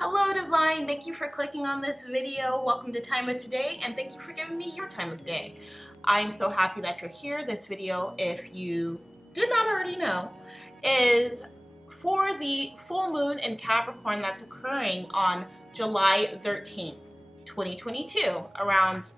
Hello Divine, thank you for clicking on this video. Welcome to Time of Today, and thank you for giving me your time of day. I'm so happy that you're here. This video, if you did not already know, is for the full moon in Capricorn that's occurring on July 13th, 2022, around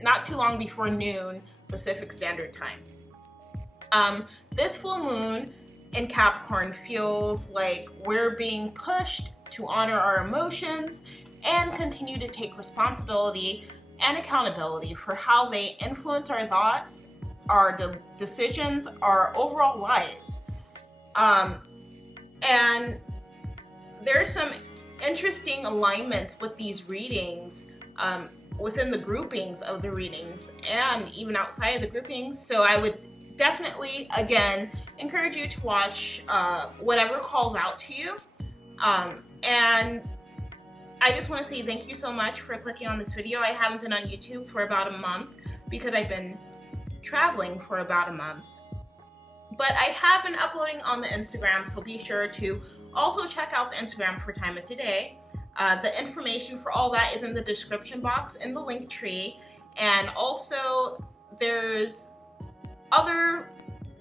not too long before noon Pacific Standard Time. This full moon in Capricorn feels like we're being pushed to honor our emotions and continue to take responsibility and accountability for how they influence our thoughts, our decisions, our overall lives. And there's some interesting alignments with these readings within the groupings of the readings and even outside of the groupings. So I would definitely, again, encourage you to watch whatever calls out to you. And I just want to say thank you so much for clicking on this video. I haven't been on YouTube for about a month because I've been traveling for about a month. But I have been uploading on the Instagram, so be sure to also check out the Instagram for Time of Today. The information for all that is in the description box in the link tree. And also there's other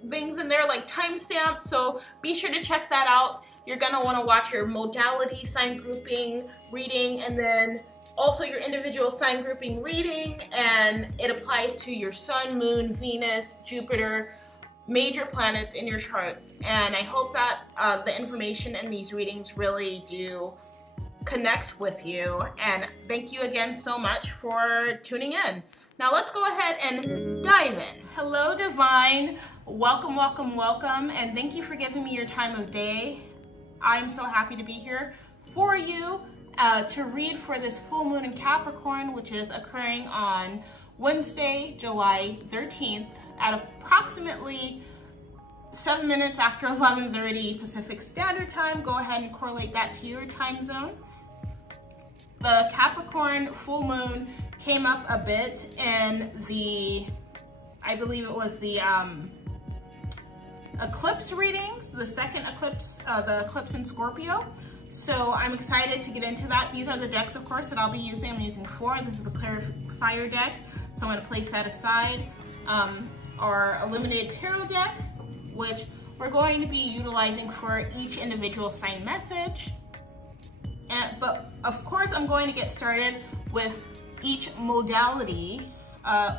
things in there like timestamps, so be sure to check that out. You're gonna want to watch your modality sign grouping reading and then also your individual sign grouping reading, and it applies to your sun, moon, Venus, Jupiter, major planets in your charts. And I hope that the information in these readings really do connect with you, and thank you again so much for tuning in. Now let's go ahead and dive in. Hello Divine, welcome, welcome, welcome, and thank you for giving me your time of day. I'm so happy to be here for you to read for this full moon in Capricorn, which is occurring on Wednesday, July 13th at approximately 7 minutes after 11:30 Pacific Standard Time. Go ahead and correlate that to your time zone. The Capricorn full moon came up a bit in the, I believe it was the eclipse readings, the second eclipse, the eclipse in Scorpio. So I'm excited to get into that. These are the decks, of course, that I'll be using. I'm using 4. This is the Clarifier deck, so I'm going to place that aside. Our Illuminated Tarot deck, which we're going to be utilizing for each individual sign message. But of course, I'm going to get started with each modality,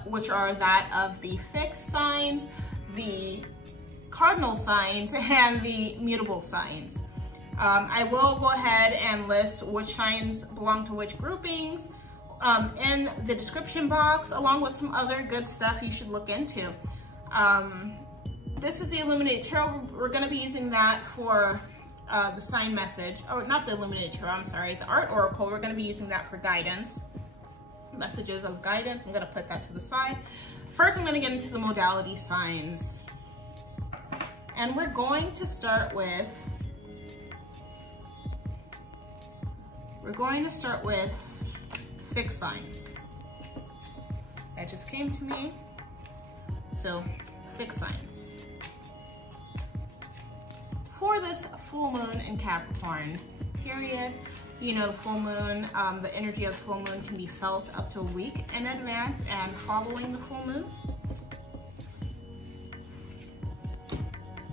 which are that of the fixed signs, the cardinal signs, and the mutable signs. I will go ahead and list which signs belong to which groupings in the description box, along with some other good stuff you should look into. This is the Illuminated Tarot. We're going to be using that for the sign message. Oh, not the Illuminated Tarot, I'm sorry. The Art Oracle, we're going to be using that for guidance. Messages of guidance, I'm going to put that to the side. First, I'm going to get into the modality signs. And we're going to start with, fixed signs. That just came to me. So, fixed signs. For this full moon in Capricorn, period, you know, the full moon, the energy of the full moon can be felt up to a week in advance and following the full moon.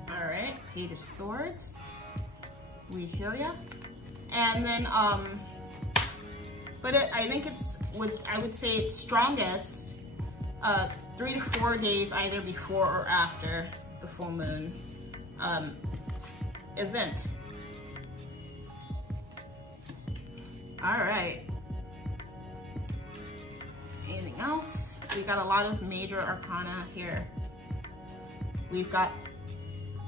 All right, Page of Swords, we hear ya. And then, I think I would say it's strongest 3 to 4 days either before or after the full moon event. All right. Anything else? We got a lot of major arcana here. We've got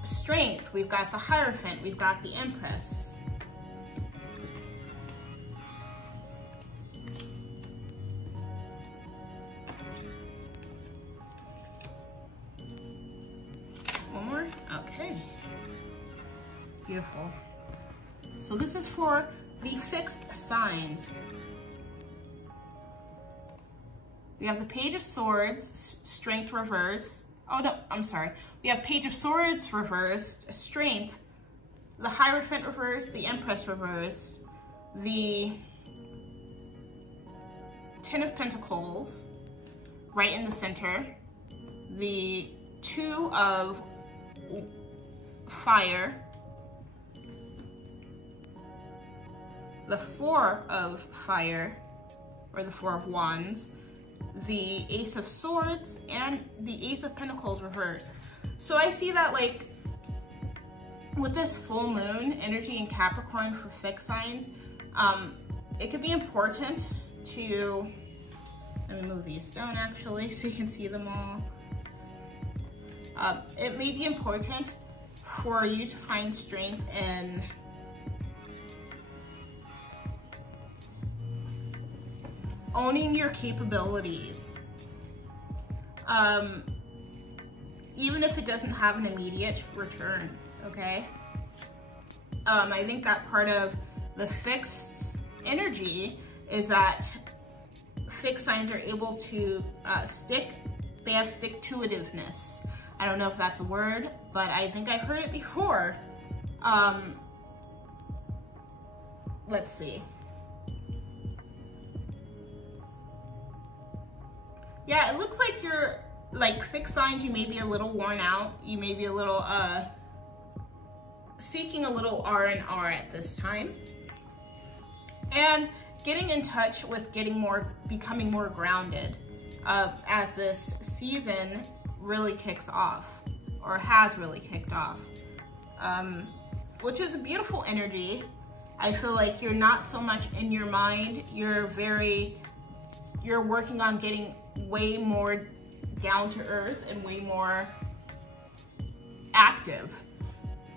Strength, we've got the Hierophant, we've got the Empress. One more? Okay. Beautiful. So this is for the fixed signs. We have the Page of Swords, Strength reverse. Oh no, I'm sorry. We have Page of Swords reversed, Strength, the Hierophant reversed, the Empress reversed, the Ten of Pentacles right in the center, the Two of Fire, the Four of Fire, or the Four of Wands, the Ace of Swords, and the Ace of Pentacles reversed. So I see that, like, with this full moon energy in Capricorn for fixed signs, it could be important to, let me move these down actually so you can see them all. It may be important for you to find strength in owning your capabilities, even if it doesn't have an immediate return, okay? I think that part of the fixed energy is that fixed signs are able to they have stick-to-itiveness. I don't know if that's a word, but I think I've heard it before. Let's see. Yeah, it looks like you're, like, fixed signs, you may be a little worn out. You may be a little, seeking a little R&R at this time. And getting in touch with becoming more grounded as this season really kicks off, or has really kicked off, which is a beautiful energy. I feel like you're not so much in your mind, you're working on getting way more down to earth and way more active.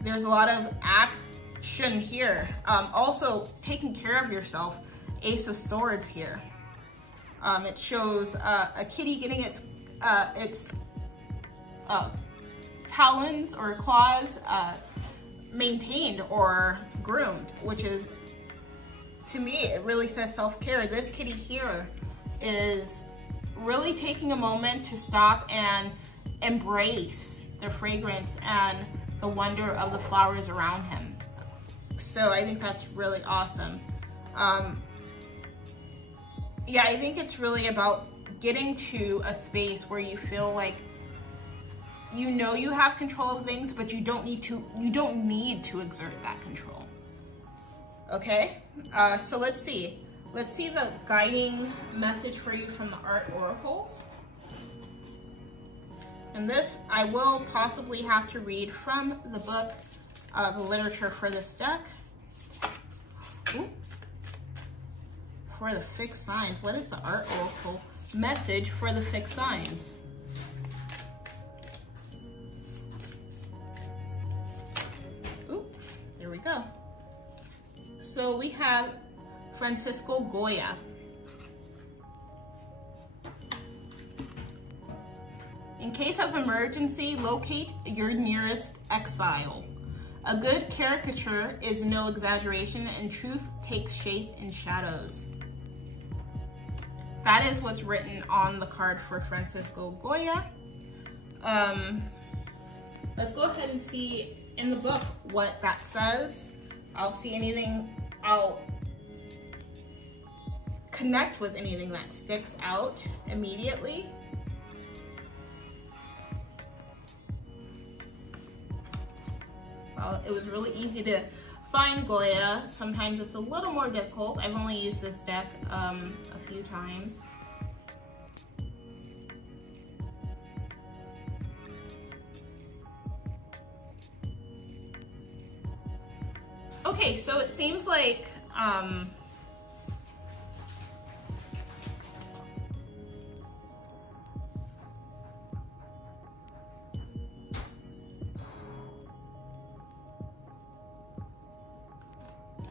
There's a lot of action here. Also taking care of yourself. Ace of Swords here. It shows a kitty getting its talons or claws maintained or groomed, which is, to me, it really says self-care. This kitty here is really taking a moment to stop and embrace the fragrance and the wonder of the flowers around him. So I think that's really awesome. Yeah, I think it's really about getting to a space where you feel like you know you have control of things, but you don't need to exert that control. Okay, so let's see the guiding message for you from the Art Oracles. And this I will possibly have to read from the book, the literature for this deck. Ooh. For the fixed signs, what is the Art Oracle message for the fixed signs? Ooh, there we go. So we have Francisco Goya. In case of emergency, locate your nearest exile. A good caricature is no exaggeration, and truth takes shape in shadows. That is what's written on the card for Francisco Goya. Let's go ahead and see in the book what that says. I'll connect with anything that sticks out immediately. Well, it was really easy to find Goya. Sometimes it's a little more difficult. I've only used this deck a few times. Okay, so it seems like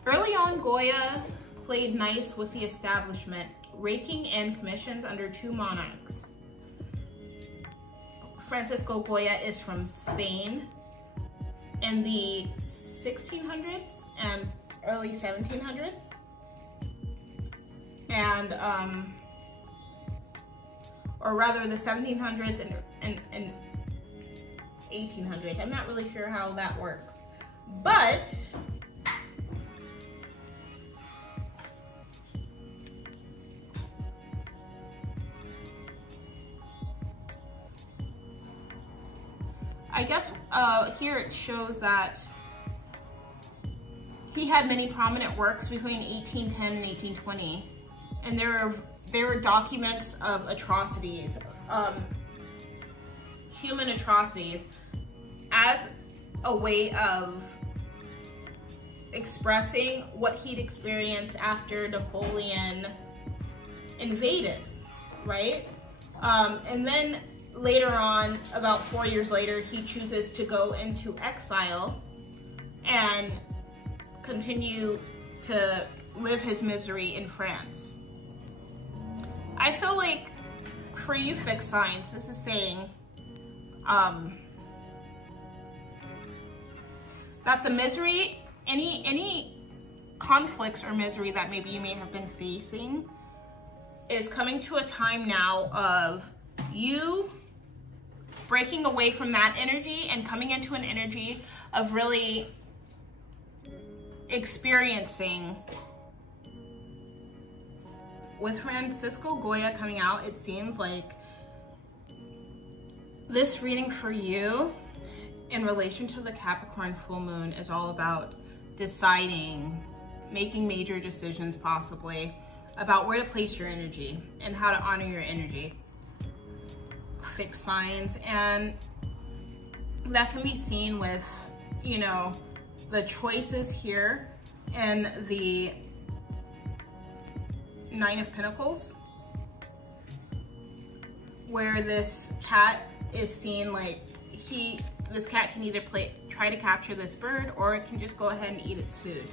early on, Goya played nice with the establishment, raking in commissions under two monarchs. Francisco Goya is from Spain in the 1600s and early 1700s. And, or rather the 1700s and 1800s. I'm not really sure how that works. But I guess here it shows that he had many prominent works between 1810 and 1820, and there were documents of atrocities, human atrocities, as a way of expressing what he'd experienced after Napoleon invaded, right? And then later on, about 4 years later, he chooses to go into exile and continue to live his misery in France. I feel like for you fixed signs, this is saying that the misery, any conflicts or misery that maybe you may have been facing is coming to a time now of you breaking away from that energy and coming into an energy of really experiencing. With Francisco Goya coming out, it seems like this reading for you in relation to the Capricorn full moon is all about deciding, making major decisions possibly, about where to place your energy and how to honor your energy. Fixed signs, and that can be seen with, you know, the choices here and the Nine of Pentacles, where this cat is seen like this cat can either try to capture this bird, or it can just go ahead and eat its food.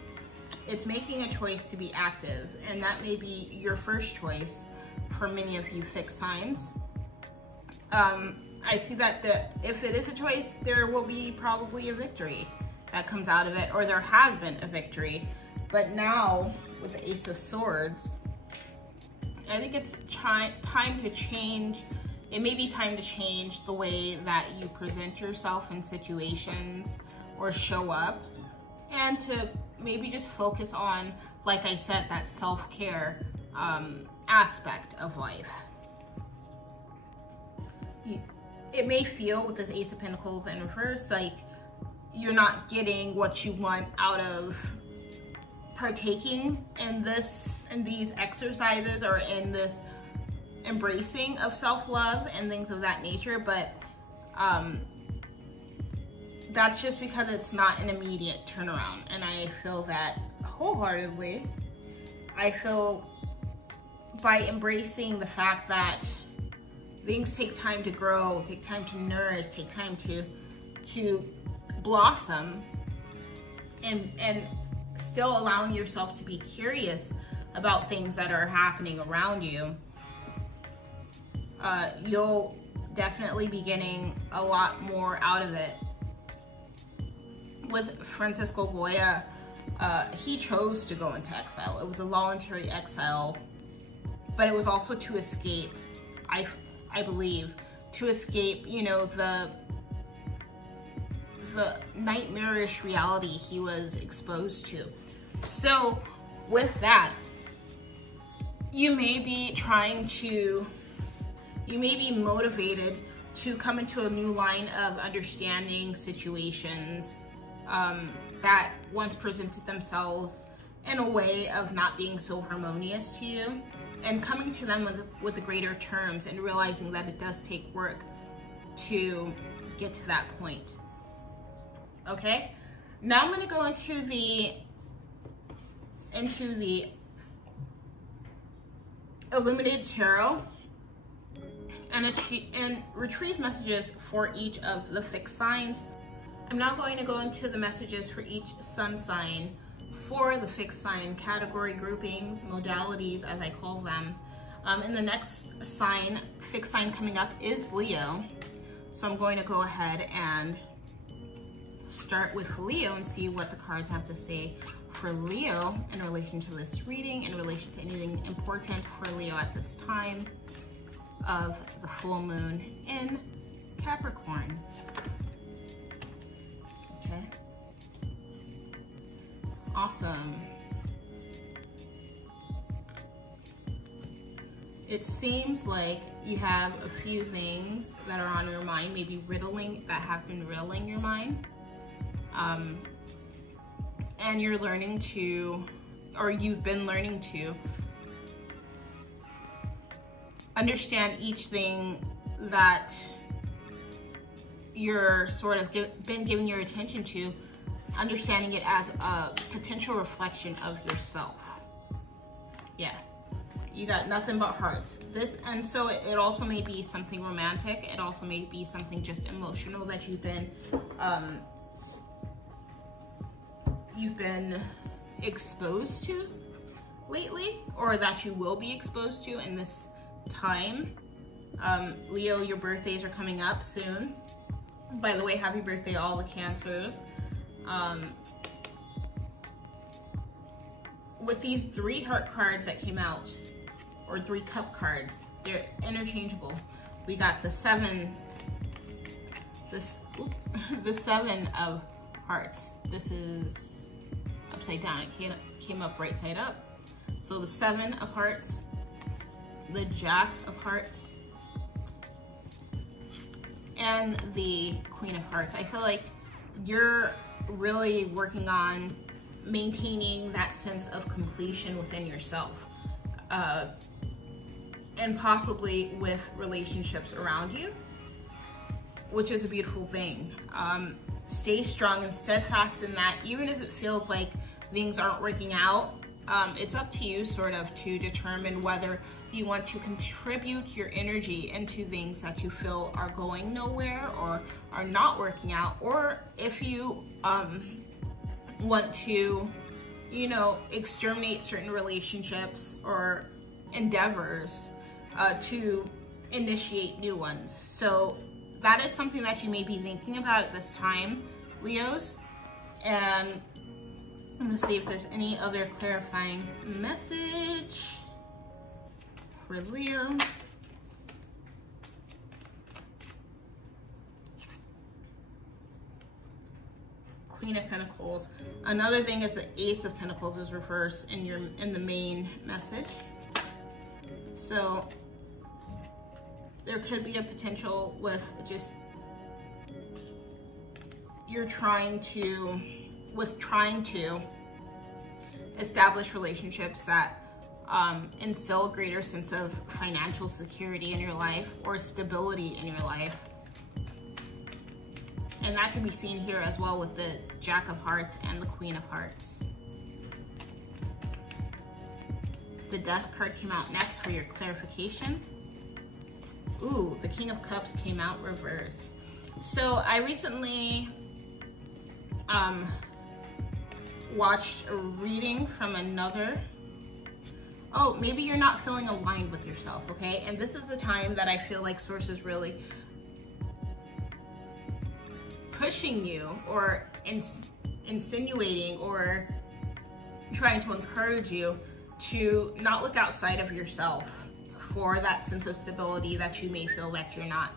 It's making a choice to be active, and that may be your first choice for many of you fixed signs. I see that if it is a choice, there will be probably a victory that comes out of it, or there has been a victory. But now, with the Ace of Swords, I think it's time to change. It may be time to change the way that you present yourself in situations or show up, and to maybe just focus on, like I said, that self-care aspect of life. It may feel with this Ace of Pentacles in reverse like you're not getting what you want out of partaking in these exercises or in this embracing of self-love and things of that nature, but that's just because it's not an immediate turnaround. And I feel that wholeheartedly. I feel by embracing the fact that things take time to grow, take time to nourish, take time to blossom, and still allowing yourself to be curious about things that are happening around you, you'll definitely be getting a lot more out of it. With Francisco Goya, he chose to go into exile. It was a voluntary exile, but it was also to escape, I believe, to escape, you know, the nightmarish reality he was exposed to. So with that, you may be motivated to come into a new line of understanding situations that once presented themselves in a way of not being so harmonious to you, and coming to them with the greater terms, and realizing that it does take work to get to that point. Okay, now I'm going to go into the Illuminated Tarot and retrieve messages for each of the fixed signs. I'm now going to go into the messages for each sun sign for the fixed sign category groupings, modalities as I call them. And the next sign, fixed sign coming up, is Leo. So I'm going to go ahead and start with Leo and see what the cards have to say for Leo in relation to this reading, in relation to anything important for Leo at this time of the full moon in Capricorn. Okay. Awesome. it seems like you have a few things that are on your mind, maybe that have been riddling your mind. And you're learning to, or you've been learning to understand each thing that you're sort of been giving your attention to, understanding it as a potential reflection of yourself. Yeah, you got nothing but hearts. And so it also may be something romantic. It also may be something just emotional that you've been exposed to lately, or that you will be exposed to in this time. Leo, your birthdays are coming up soon. By the way, happy birthday all the Cancers. With these 3 heart cards that came out, or 3 cup cards, they're interchangeable. We got the 7, the 7 of hearts. This is upside down. It came up right side up. So the 7 of hearts, the Jack of hearts, and the Queen of hearts. I feel like you're really working on maintaining that sense of completion within yourself, and possibly with relationships around you, which is a beautiful thing. Stay strong and steadfast in that, even if it feels like things aren't working out. It's up to you sort of to determine whether you want to contribute your energy into things that you feel are going nowhere or are not working out, or if you want to, you know, exterminate certain relationships or endeavors to initiate new ones. So that is something that you may be thinking about at this time, Leos. And I'm gonna see if there's any other clarifying message for Leo. Queen of Pentacles. Another thing is the Ace of Pentacles is reversed in the main message. So there could be a potential with just trying to establish relationships that instill a greater sense of financial security in your life or stability in your life. And that can be seen here as well with the Jack of Hearts and the Queen of Hearts. The Death card came out next for your clarification. Ooh, the King of Cups came out reversed. So I recently watched a reading from another. Oh, maybe you're not feeling aligned with yourself, okay? And this is the time that I feel like Source is really pushing you or insinuating or trying to encourage you to not look outside of yourself for that sense of stability that you may feel that you're not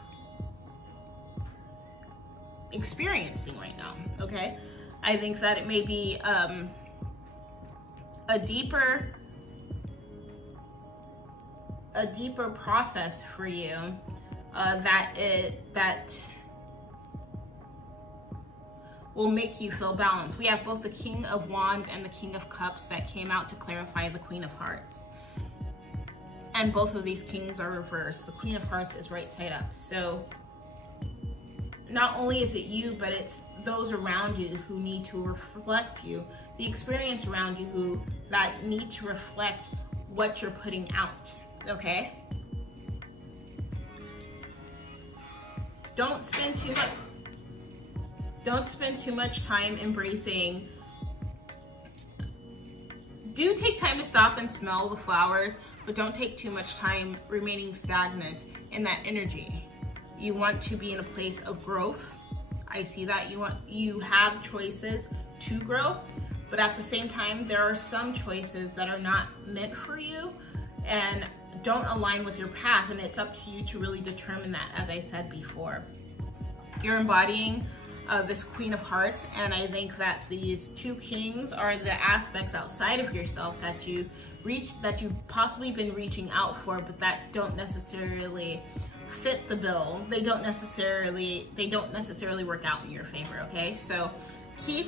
experiencing right now, okay? I think that it may be a deeper process for you that will make you feel balanced. We have both the King of Wands and the King of Cups that came out to clarify the Queen of Hearts. And both of these kings are reversed. The Queen of Hearts is right side up. So not only is it you, but it's those around you who need to reflect you, the experience around you that need to reflect what you're putting out, okay? Don't spend too much time embracing. Do take time to stop and smell the flowers, but don't take too much time remaining stagnant in that energy. You want to be in a place of growth. I see that you have choices to grow, but at the same time, there are some choices that are not meant for you and don't align with your path, and it's up to you to really determine that, as I said before. You're embodying this Queen of Hearts, and I think that these two kings are the aspects outside of yourself that you've possibly been reaching out for, but that don't necessarily fit the bill. They don't necessarily work out in your favor, okay? So keep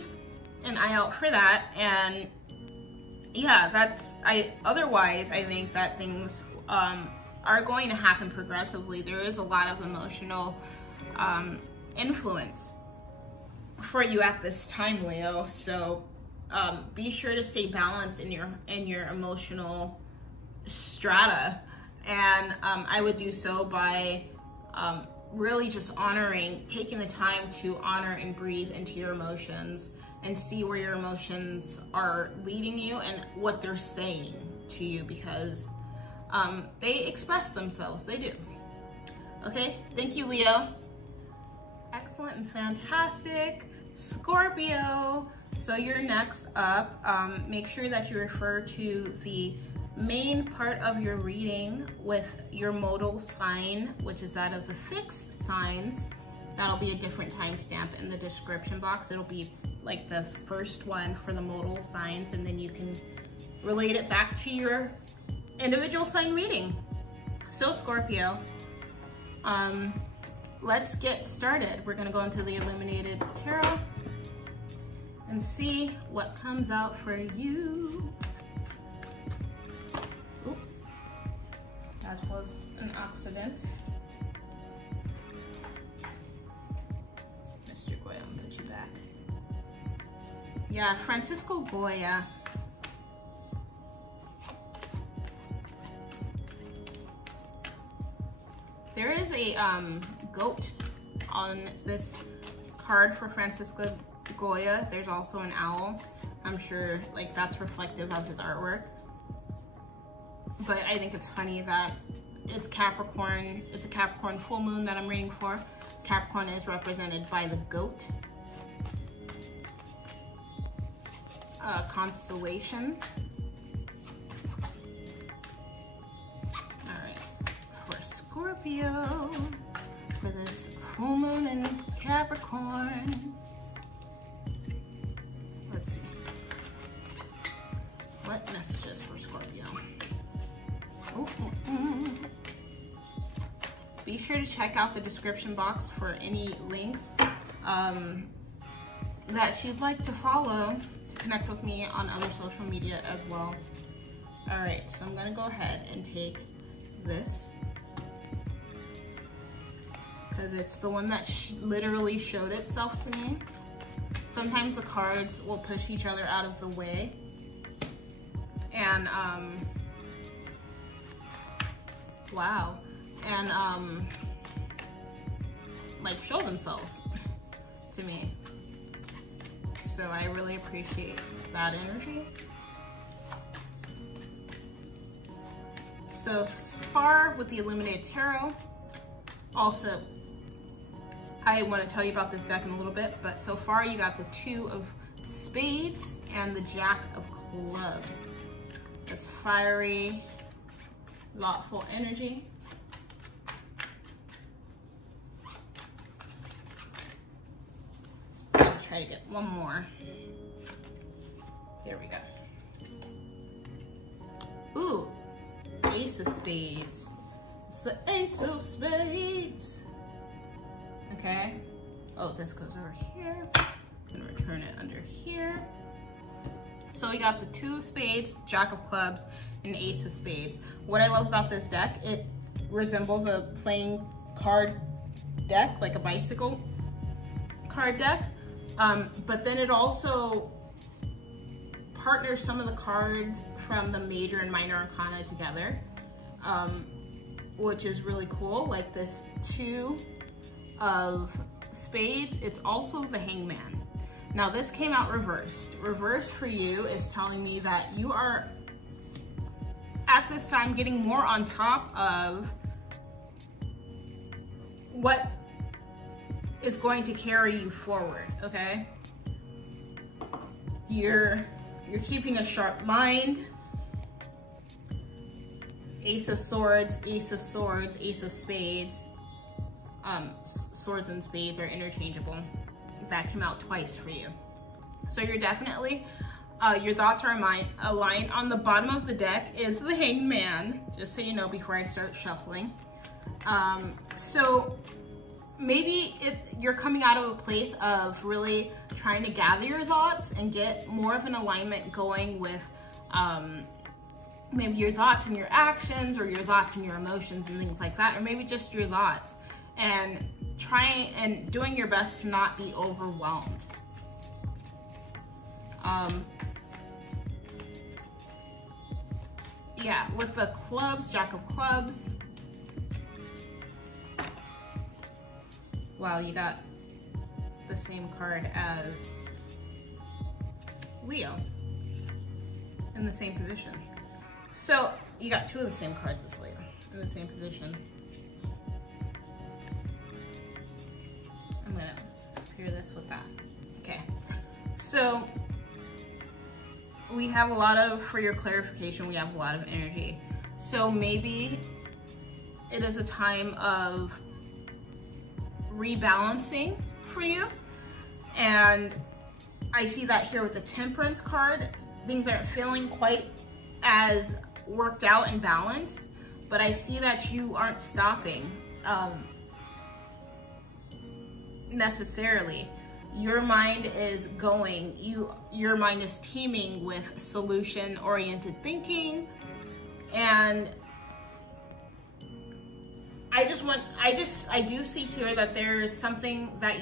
an eye out for that. And yeah, otherwise I think that things are going to happen progressively. There is a lot of emotional influence for you at this time, Leo. So be sure to stay balanced in your emotional strata, and I would do so by really just taking the time to honor and breathe into your emotions and see where your emotions are leading you and what they're saying to you, because they express themselves. They do. Okay, thank you, Leo. Excellent and fantastic. Scorpio, so you're next up. Make sure that you refer to the main part of your reading with your modal sign, which is that of the fixed signs. That'll be a different timestamp in the description box. It'll be like the first one for the modal signs, and then you can relate it back to your individual sign reading. So Scorpio, let's get started. We're gonna go into the Illuminated Tarot and see what comes out for you. Oop, that was an accident. Mr. Goya, I'll put you back. Yeah, Francisco Goya. There is a goat on this card for Francisco Goya. There's also an owl. I'm sure like that's reflective of his artwork. But I think it's funny that it's Capricorn. It's a Capricorn full moon that I'm reading for. Capricorn is represented by the goat constellation. All right, for Scorpio, for this full moon in Capricorn. Let's see. What messages for Scorpio? Be sure to check out the description box for any links that you'd like to follow to connect with me on other social media as well. All right, so I'm gonna go ahead and take this because it's the one that literally showed itself to me. Sometimes the cards will push each other out of the way and wow, and like show themselves to me. So I really appreciate that energy. So far with the Illuminated Tarot, also I want to tell you about this deck in a little bit, but so far you got the Two of Spades and the Jack of Clubs. That's fiery, thoughtful energy. I'll try to get one more. There we go. Ooh, Ace of Spades. It's the Ace of Spades. Okay. Oh, this goes over here. I'm gonna return it under here. So we got the Two of Spades, Jack of Clubs, and Ace of Spades. What I love about this deck, it resembles a playing card deck, like a bicycle card deck. But then it also partners some of the cards from the major and minor arcana together, which is really cool. Like this Two of Spades, it's also the Hangman. Now this came out reversed. Reverse for you is telling me that you are at this time getting more on top of what is going to carry you forward, okay? You're keeping a sharp mind. Ace of Swords, Ace of Swords, Ace of Spades. Swords and spades are interchangeable. that came out twice for you. So you're definitely, your thoughts are aligned. On the bottom of the deck is the Hangman, just so you know before I start shuffling. So maybe you're coming out of a place of really trying to gather your thoughts and get more of an alignment going with maybe your thoughts and your actions, or your thoughts and your emotions and things like that, or maybe just your thoughts, and trying and doing your best to not be overwhelmed. Yeah, with the clubs, Jack of Clubs. Wow, you got the same card as Leo in the same position. So you got two of the same cards as Leo in the same position. I'm gonna pair this with that. Okay, so we have a lot of, for your clarification, we have a lot of energy. So maybe it is a time of rebalancing for you. And I see that here with the Temperance card. Things aren't feeling quite as worked out and balanced, but I see that you aren't stopping necessarily. Your mind is going, your mind is teeming with solution-oriented thinking, and I do see here that there's something that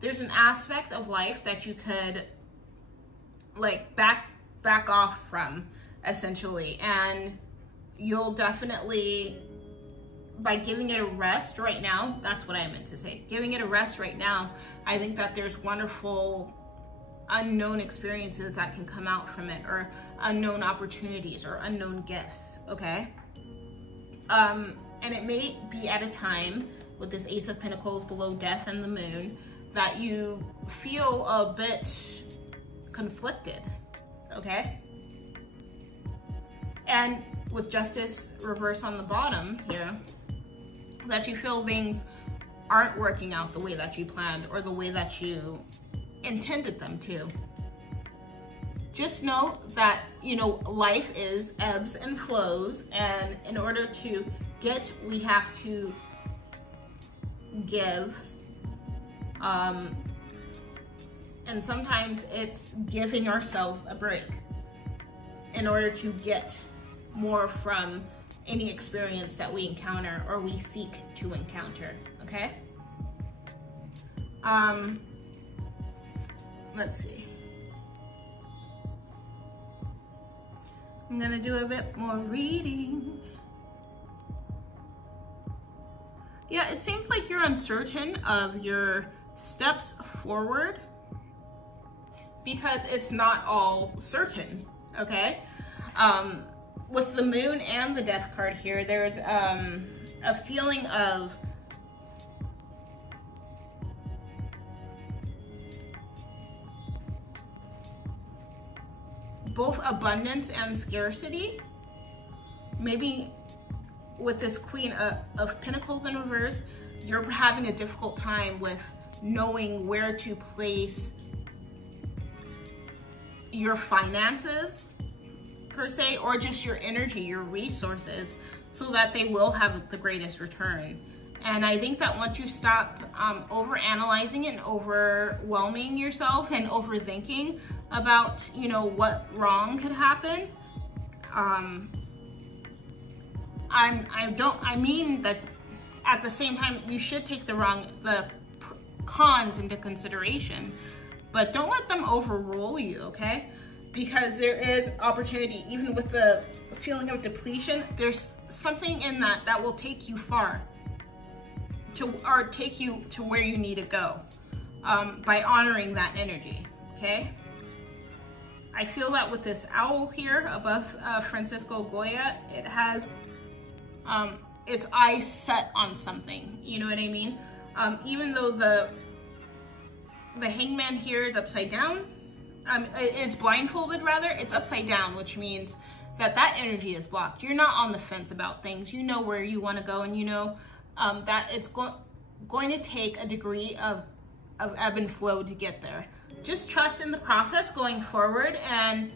there's an aspect of life that you could like back off from, essentially, and you'll definitely, by giving it a rest right now, that's what I meant to say, giving it a rest right now, I think that there's wonderful unknown experiences that can come out from it, or unknown opportunities or unknown gifts, okay? And it may be at a time with this Ace of Pentacles below Death and the Moon that you feel a bit conflicted, okay? And with Justice reverse on the bottom here, that you feel things aren't working out the way that you planned or the way that you intended them to. Just know that, you know, life is ebbs and flows, and in order to get, we have to give. And sometimes it's giving ourselves a break in order to get more from any experience that we encounter or we seek to encounter, okay? Let's see. I'm gonna do a bit more reading. Yeah, it seems like you're uncertain of your steps forward because it's not all certain, okay? With the Moon and the Death card here, there's a feeling of both abundance and scarcity. Maybe with this Queen of Pentacles in reverse, you're having a difficult time with knowing where to place your finances, per se, or just your energy, your resources, so that they will have the greatest return. And I think that once you stop over-analyzing and overwhelming yourself and overthinking about, you know, what wrong could happen, I mean that at the same time, you should take the cons into consideration, but don't let them overrule you, okay? Because there is opportunity, even with the feeling of depletion, there's something in that will take you far, or take you to where you need to go, by honoring that energy, okay? I feel that with this owl here above Francisco Goya, it has its eyes set on something, you know what I mean? Even though the Hangman here is upside down, it's blindfolded rather, it's upside down, which means that energy is blocked. You're not on the fence about things. You know where you want to go, and you know that it's going to take a degree of of ebb and flow to get there. Just trust in the process going forward, and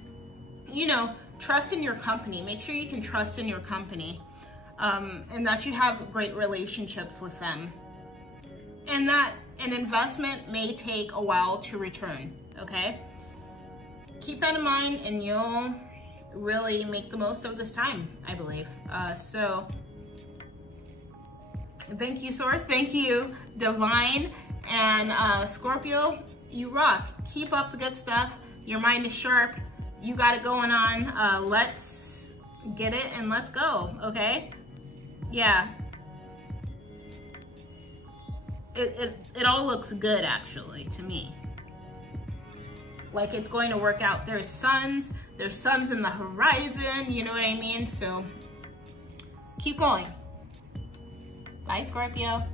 you know, trust in your company. Make sure you can trust in your company, and that you have great relationships with them, and that an investment may take a while to return, okay? Keep that in mind and you'll really make the most of this time, I believe. So thank you, Source. Thank you, Divine. And Scorpio, you rock. Keep up the good stuff. Your mind is sharp. You got it going on. Let's get it and let's go, okay? Yeah. It all looks good, actually, to me. Like it's going to work out. There's suns in the horizon, you know what I mean? So keep going. Bye, Scorpio.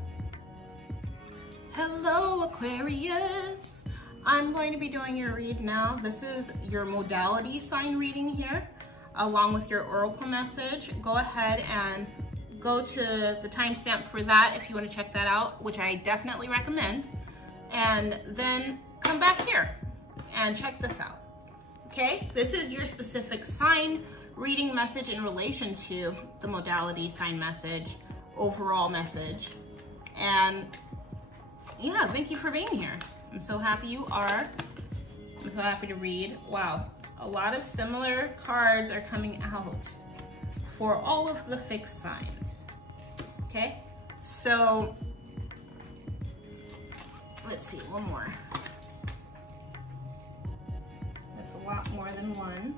Hello, Aquarius. I'm going to be doing your read now. This is your modality sign reading here, along with your oracle message. Go ahead and go to the timestamp for that if you want to check that out, which I definitely recommend. And then come back here and check this out. Okay, this is your specific sign reading message in relation to the modality sign message, overall message. And yeah, thank you for being here. I'm so happy you are. I'm so happy to read. Wow, a lot of similar cards are coming out for all of the fixed signs. Okay, so let's see, one more. That's a lot more than one.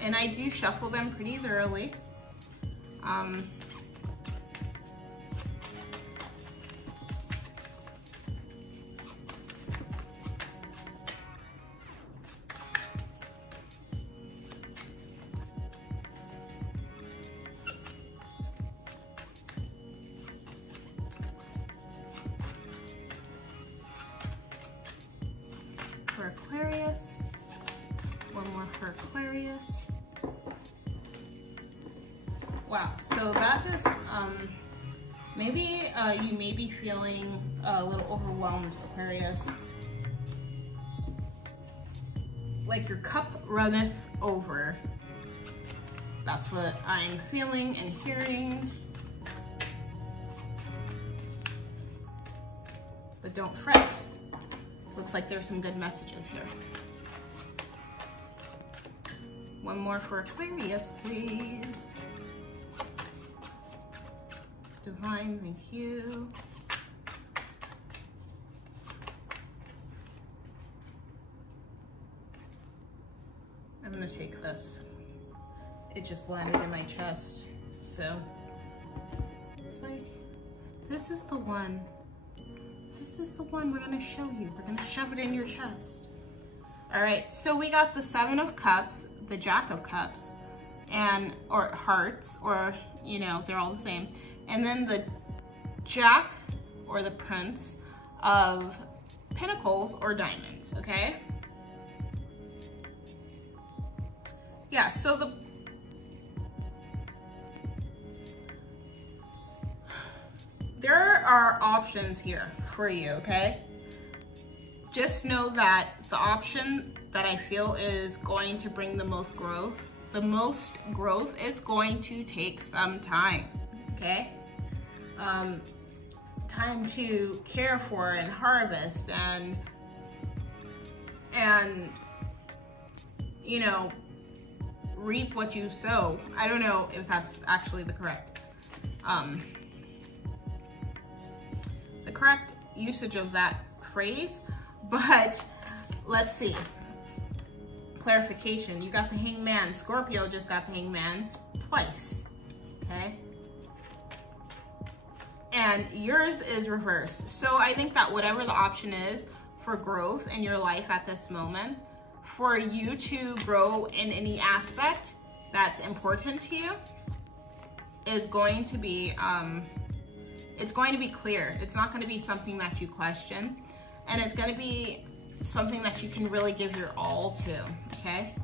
And I do shuffle them pretty thoroughly. For Aquarius, one more for Aquarius. Wow, so that just, maybe you may be feeling a little overwhelmed, Aquarius. Like your cup runneth over. That's what I'm feeling and hearing. But don't fret. Looks like there's some good messages here. One more for Aquarius, please. Divine, thank you. I'm gonna take this. It just landed in my chest. So it's like, this is the one. This is the one we're gonna show you. We're gonna shove it in your chest. All right, so we got the Seven of Cups, the Jack of Cups, or Hearts, or, you know, they're all the same. And then the Jack, or the Prince of Pentacles, or Diamonds, okay? Yeah, so there are options here for you, okay? Just know that the option that I feel is going to bring the most growth is going to take some time, okay? Time to care for and harvest and you know, reap what you sow. I don't know if that's actually the correct usage of that phrase, but let's see. Clarification, you got the Hangman. Scorpio just got the Hangman twice, okay? And yours is reversed. So I think that whatever the option is for growth in your life at this moment, for you to grow in any aspect that's important to you, is going to be, it's going to be clear. It's not going to be something that you question, and it's going to be something that you can really give your all to, okay?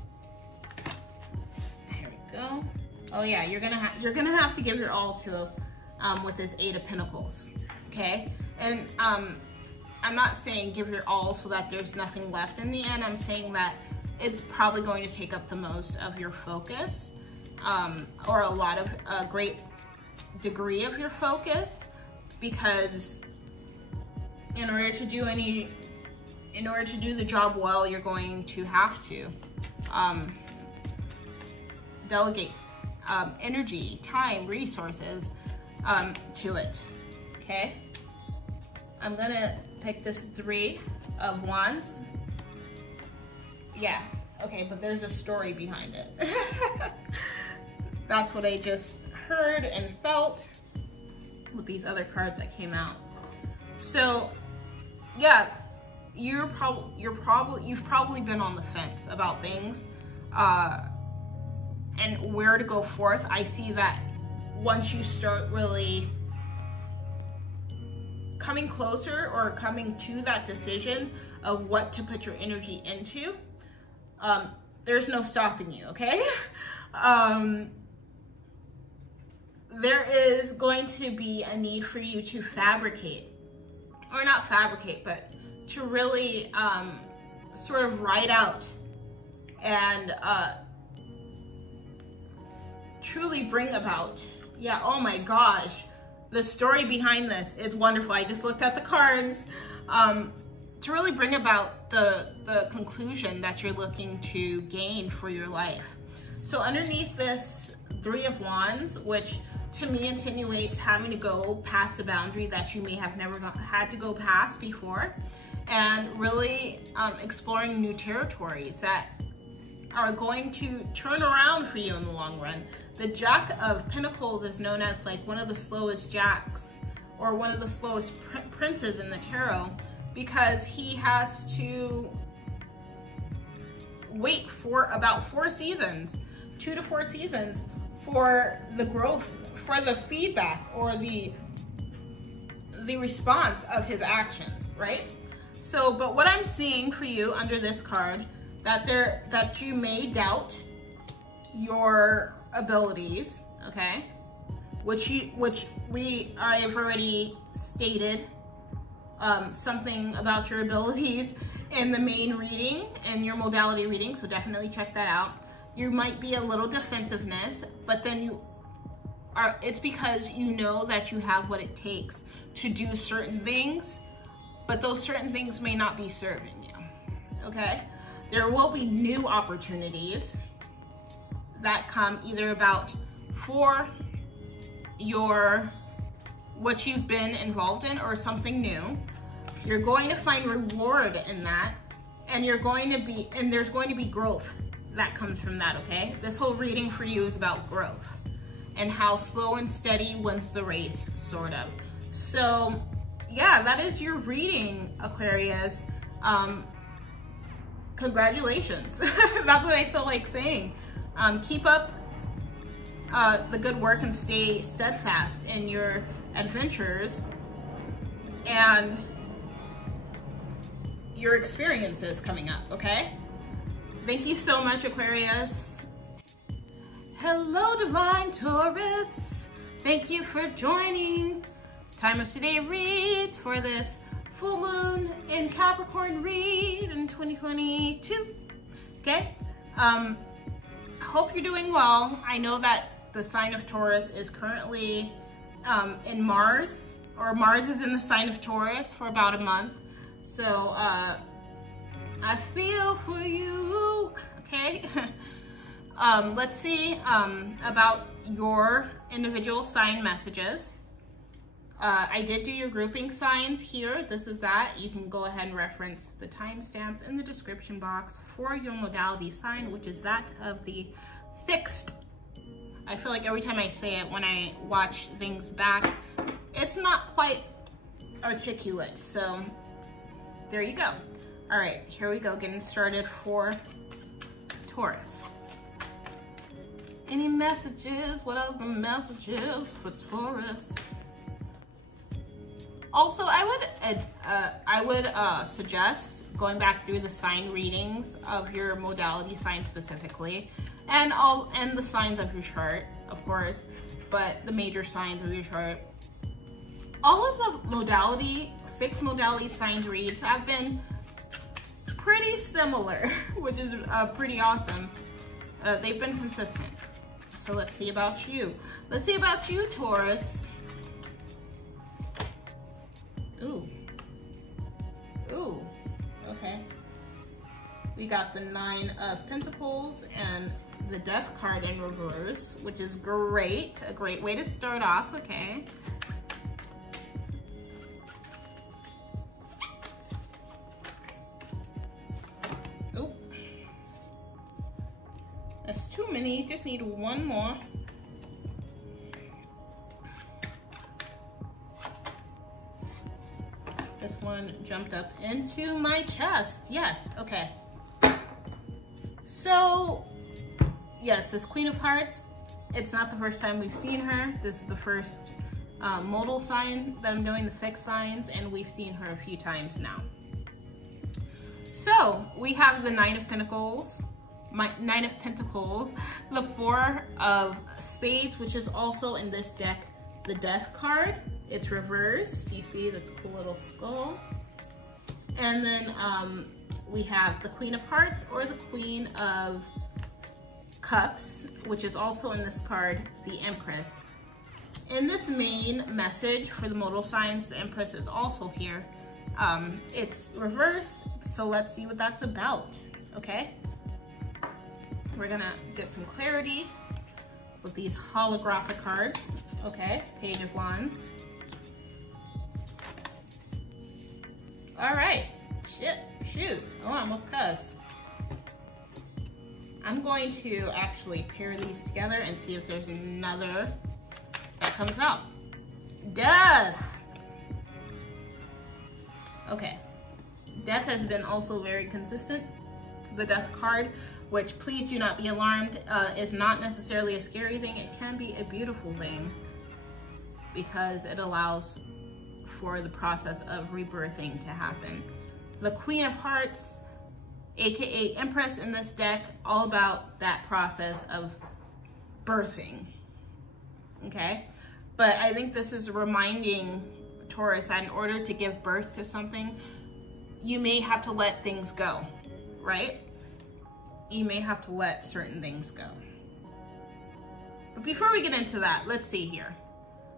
There we go. Oh yeah, you're gonna have to give your all to with this Eight of Pentacles, okay? And I'm not saying give your all so that there's nothing left in the end. I'm saying that it's probably going to take up the most of your focus, or a lot of, a great degree of your focus, because in order to do the job well, you're going to have to delegate energy, time, resources to it, okay? I'm gonna pick this Three of Wands. Yeah, okay, but there's a story behind it. That's what I just heard and felt with these other cards that came out. So, yeah, you've probably been on the fence about things and where to go forth. I see that once you start really coming closer or coming to that decision of what to put your energy into, there's no stopping you, okay? There is going to be a need for you to fabricate, or not fabricate, but to really sort of write out and truly bring about, yeah, oh my gosh, the story behind this is wonderful. I just looked at the cards. To really bring about the conclusion that you're looking to gain for your life. So underneath this Three of Wands, which to me insinuates having to go past a boundary that you may have never had to go past before, and really exploring new territories that are going to turn around for you in the long run. The Jack of Pentacles is known as like one of the slowest jacks, or one of the slowest princes in the tarot, because he has to wait for about 4 seasons, 2 to 4 seasons, for the growth, for the feedback, or the response of his actions, right? So, but what I'm seeing for you under this card, that you may doubt your abilities, okay? Which I've already stated something about your abilities in the main reading and your modality reading, so definitely check that out. You might be a little defensiveness, but then it's because you know that you have what it takes to do certain things, but those certain things may not be serving you, okay? There will be new opportunities that come either about for what you've been involved in, or something new. You're going to find reward in that, and there's going to be growth that comes from that, okay? This whole reading for you is about growth and how slow and steady wins the race, sort of. So yeah, that is your reading, Aquarius. Congratulations. That's what I feel like saying. Keep up the good work and stay steadfast in your adventures and your experiences coming up, okay? Thank you so much, Aquarius. Hello, Divine Taurus. Thank you for joining Time of Today reads for this full moon in Capricorn read in 2022, okay? Hope you're doing well. I know that the sign of Taurus is currently in Mars, or Mars is in the sign of Taurus for about a month. So I feel for you, okay? Let's see about your individual sign messages. I did do your grouping signs here. This is that. You can go ahead and reference the timestamps in the description box for your modality sign, which is that of the fixed. I feel like every time I say it, when I watch things back, it's not quite articulate. So there you go. All right, here we go, getting started for Taurus. Any messages? What are the messages for Taurus? Also, I would suggest going back through the sign readings of your modality sign specifically, and the signs of your chart, of course, but the major signs of your chart. All of the fixed modality signs reads have been pretty similar, which is pretty awesome. They've been consistent. So let's see about you. Let's see about you, Taurus. Ooh. Ooh. Okay. We got the 9 of Pentacles and the Death card in reverse, which is great. A great way to start off, okay? Ooh. That's too many. Just need one more. This one jumped up into my chest. Yes, okay. So, yes, this Queen of Hearts, it's not the first time we've seen her. This is the first modal sign that I'm doing, the fixed signs, and we've seen her a few times now. So, we have the 9 of Pentacles, the 4 of Spades, which is also in this deck, the Death card. It's reversed. You see, that's a cool little skull. And then we have the Queen of Hearts or the Queen of Cups, which is also in this card, the Empress. In this main message for the modal signs, the Empress is also here. It's reversed, so let's see what that's about, okay? We're gonna get some clarity with these holographic cards, okay? Page of Wands. All right, shoot, oh, I almost cussed. I'm going to actually pair these together and see if there's another that comes out. Death. Okay, Death has been also very consistent. The Death card, which please do not be alarmed, is not necessarily a scary thing. It can be a beautiful thing because it allows for the process of rebirthing to happen. The Queen of Hearts, aka Empress in this deck, all about that process of birthing, okay? But I think this is reminding Taurus that in order to give birth to something, you may have to let things go, right? You may have to let certain things go. But before we get into that, let's see here.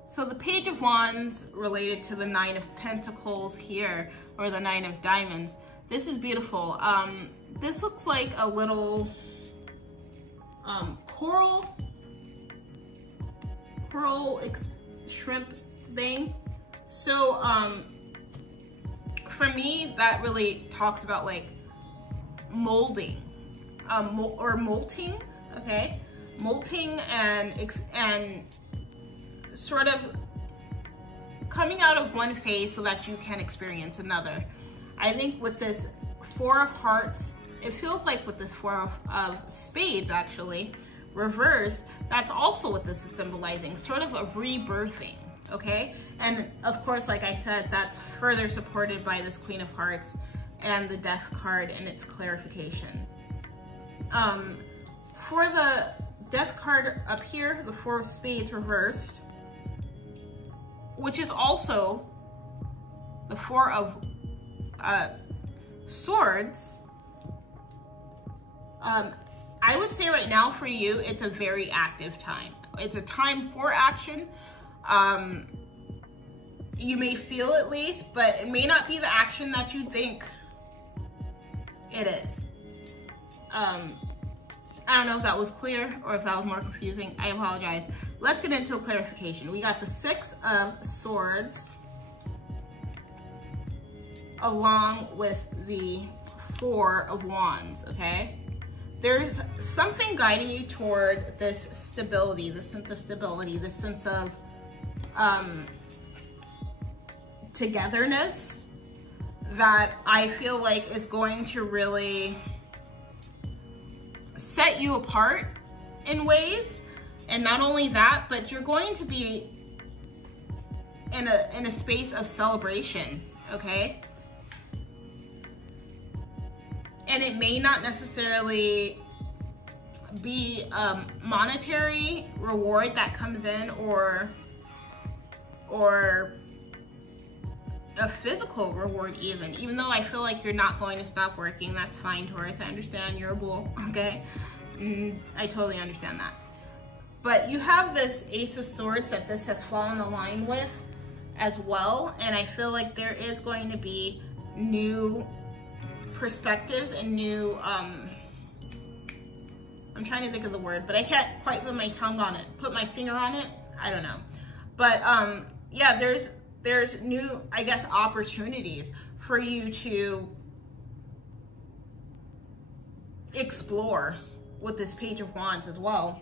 So the Page of Wands related to the 9 of Pentacles here, or the 9 of Diamonds. This is beautiful. This looks like a little coral shrimp thing. So for me, that really talks about like molding, or molting, okay? Molting and sort of coming out of one phase so that you can experience another. I think with this 4 of Hearts, it feels like with this 4 of Spades actually, reverse, that's also what this is symbolizing, sort of a rebirthing, okay? And of course, like I said, that's further supported by this Queen of Hearts and the Death card and its clarification. For the Death card up here, the 4 of Spades reversed, which is also the 4 of Swords, I would say right now for you, it's a very active time. It's a time for action. You may feel at least, but it may not be the action that you think it is. I don't know if that was clear or if that was more confusing. I apologize. Let's get into a clarification. We got the 6 of Swords along with the 4 of Wands, okay? There's something guiding you toward this stability, this sense of stability, this sense of togetherness that I feel like is going to really set you apart in ways. And not only that, but you're going to be in a space of celebration, okay? And it may not necessarily be monetary reward that comes in, or a physical reward even though I feel like you're not going to stop working. That's fine, Taurus. I understand you're a bull, okay? I totally understand that. But you have this Ace of Swords that this has fallen in line with as well, and I feel like there is going to be new perspectives and new, I'm trying to think of the word, but I can't quite put my tongue on it, put my finger on it, I don't know. But yeah, there's new, I guess, opportunities for you to explore with this Page of Wands as well,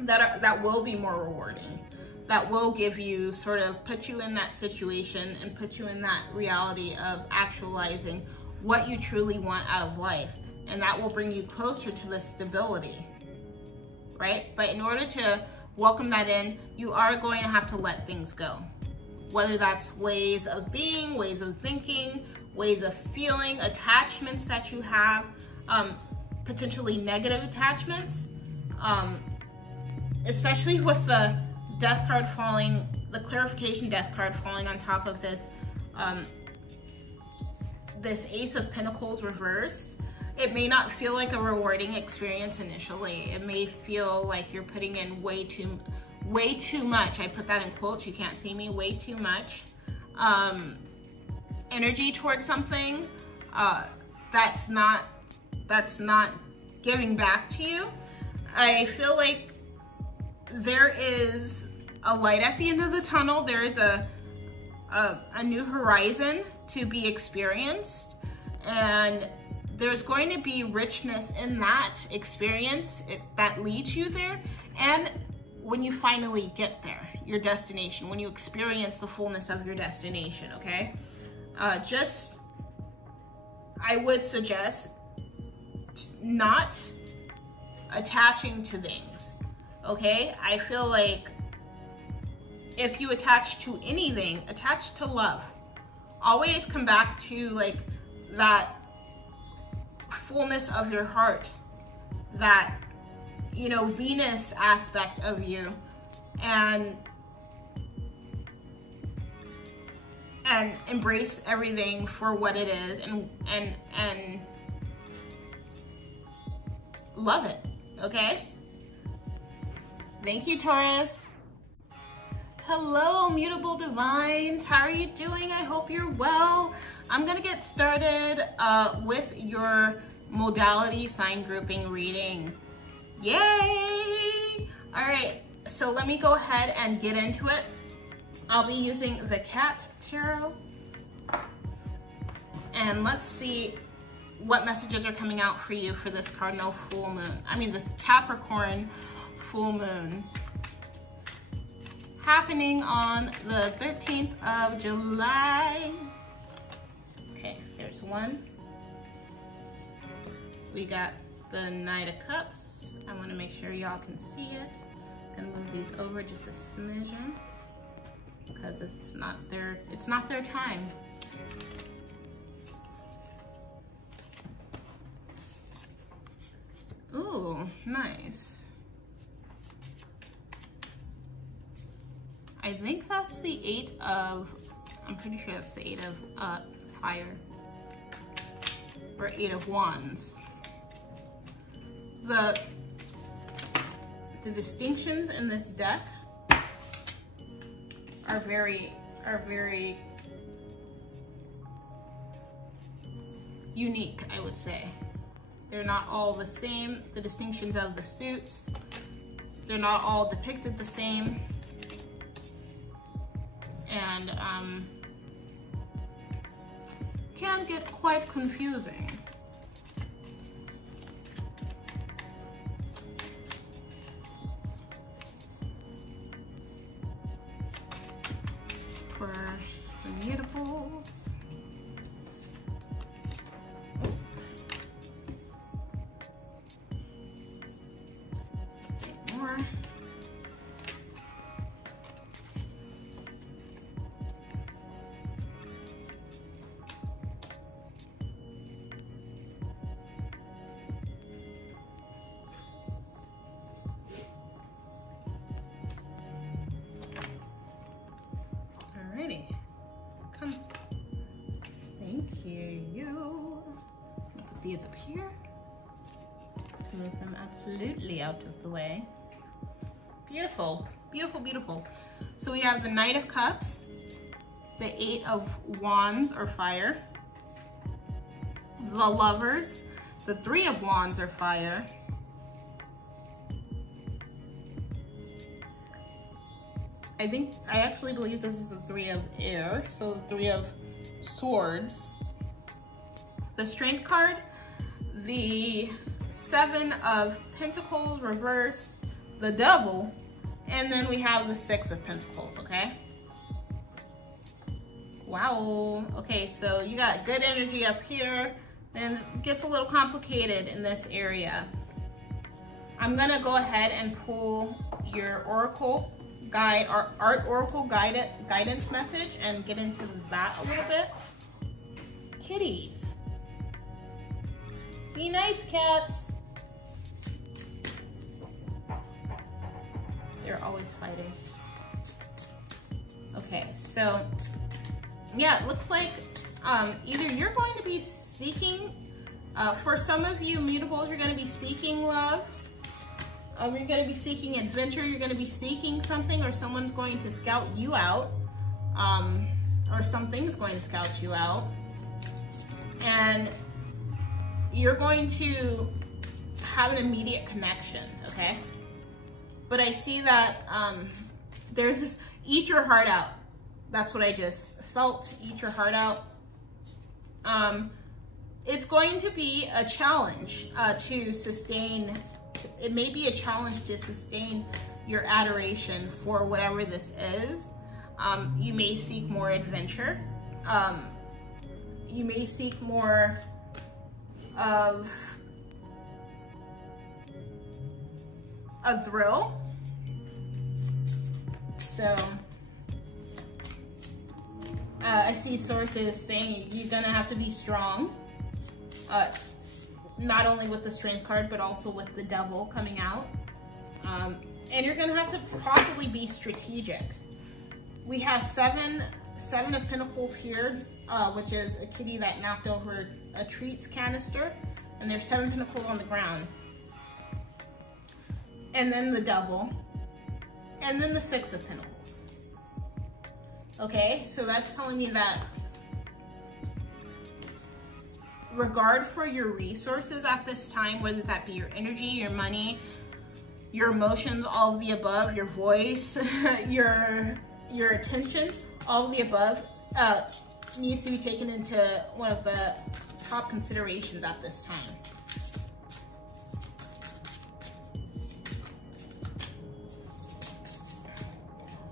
that will be more rewarding, that will give you, sort of put you in that situation and put you in that reality of actualizing what you truly want out of life. And that will bring you closer to the stability, right? But in order to welcome that in, you are going to have to let things go. Whether that's ways of being, ways of thinking, ways of feeling, attachments that you have, potentially negative attachments, especially with the Death card falling, the clarification Death card falling on top of this, this Ace of Pentacles reversed. It may not feel like a rewarding experience initially. It may feel like you're putting in way too much. I put that in quotes, you can't see me, way too much energy towards something that's not giving back to you. I feel like there is a light at the end of the tunnel. There is a new horizon to be experienced, and there's going to be richness in that experience that leads you there. And when you finally get there, your destination, when you experience the fullness of your destination, okay? I would suggest not attaching to things, okay? I feel like if you attach to anything, attach to love. Always come back to like that fullness of your heart, that, you know, Venus aspect of you, and embrace everything for what it is, and love it, okay? Thank you, Taurus. Hello, Mutable Divines. How are you doing? I hope you're well. I'm gonna get started with your modality sign grouping reading. Yay! All right, so let me go ahead and get into it. I'll be using the Cat Tarot. And let's see what messages are coming out for you for this Cardinal full moon. I mean, this Capricorn full moon, happening on the 13th of July. Okay, there's one. We got the Knight of Cups. I want to make sure y'all can see it. I'm gonna move these over just a smidgen because it's not their time. Ooh, nice. I think that's the 8 of, I'm pretty sure that's the 8 of fire, or 8 of Wands. The distinctions in this deck are very unique, I would say. They're not all the same. The distinctions of the suits, they're not all depicted the same. And can get quite confusing. For the mutables. More. these up here. Move them absolutely out of the way. Beautiful, beautiful, beautiful. So we have the Knight of Cups, the Eight of Wands or fire, the Lovers, the Three of Wands or fire, I actually believe this is the Three of Air, so the Three of Swords, the Strength card, the Seven of Pentacles reverse, the Devil, and then we have the Six of Pentacles, okay? Wow, okay, so you got good energy up here, then it gets a little complicated in this area. I'm gonna go ahead and pull your Oracle guide, or Art Oracle guidance message and get into that a little bit. Kitties. Be nice, cats. They're always fighting. Okay, so yeah, it looks like either you're going to be seeking, for some of you mutables, you're going to be seeking love. You're going to be seeking adventure. You're going to be seeking something, or someone's going to scout you out, or something's going to scout you out. And you're going to have an immediate connection, okay? But I see that there's this, eat your heart out. That's what I just felt, eat your heart out. It's going to be a challenge to sustain, it may be a challenge to sustain your adoration for whatever this is. You may seek more adventure. You may seek more of a thrill. So I see sources saying you're gonna have to be strong, not only with the Strength card, but also with the Devil coming out. And you're gonna have to possibly be strategic. We have seven of Pentacles here, which is a kitty that knocked over a treats canister, and there's 7 Pentacles on the ground. And then the Devil, and then the 6 of Pentacles. Okay, so that's telling me that regard for your resources at this time, whether that be your energy, your money, your emotions, all of the above, your voice, your attention, all of the above, needs to be taken into one of the top considerations at this time.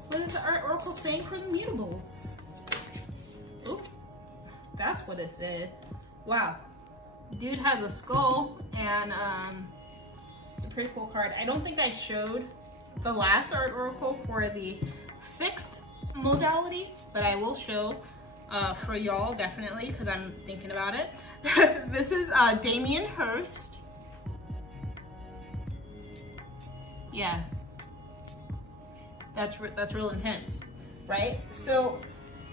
What is the Art Oracle saying for the mutables? Oh, that's what it said. Wow. Dude has a skull, and it's a pretty cool card. I don't think I showed the last Art Oracle for the fixed modality, but I will show for y'all definitely, because I'm thinking about it. This is Damien Hirst. Yeah. That's real intense, right? So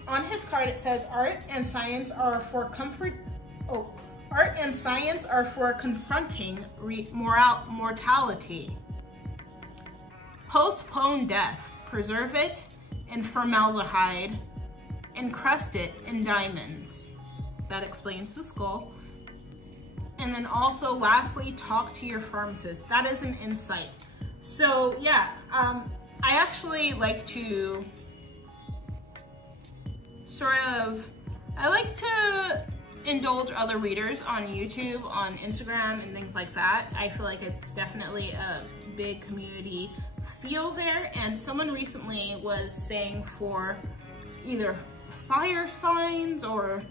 on his card it says art and science are for confronting mortality. Postpone death, preserve it in formaldehyde, encrust it in diamonds. That explains the skull. And then also lastly, talk to your pharmacist. That is an insight. So yeah, I actually like to I like to indulge other readers on YouTube, on Instagram, and things like that. I feel like it's definitely a big community feel there. And someone recently was saying for either fire signs or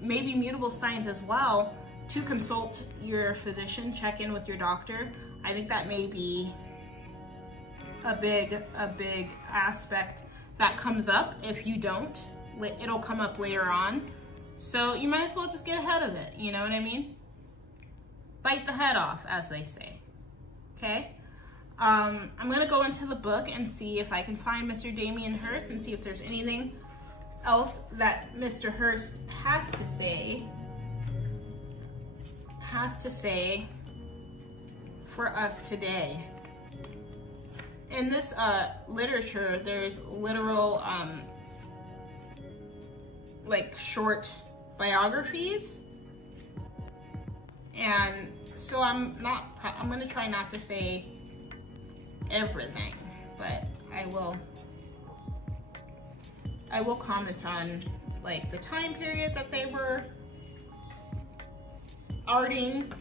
maybe mutable signs as well, to consult your physician, check in with your doctor. I think that may be a big aspect that comes up. If you don't, it'll come up later on. So you might as well just get ahead of it, you know what I mean? Bite the head off, as they say, okay? I'm gonna go into the book and see if I can find Mr. Damien Hirst and see if there's anything else that Mr. Hirst has to say. has to say for us today. In this literature, there's literal like short biographies, and so I'm gonna try not to say everything, but I will comment on like the time period that they were arting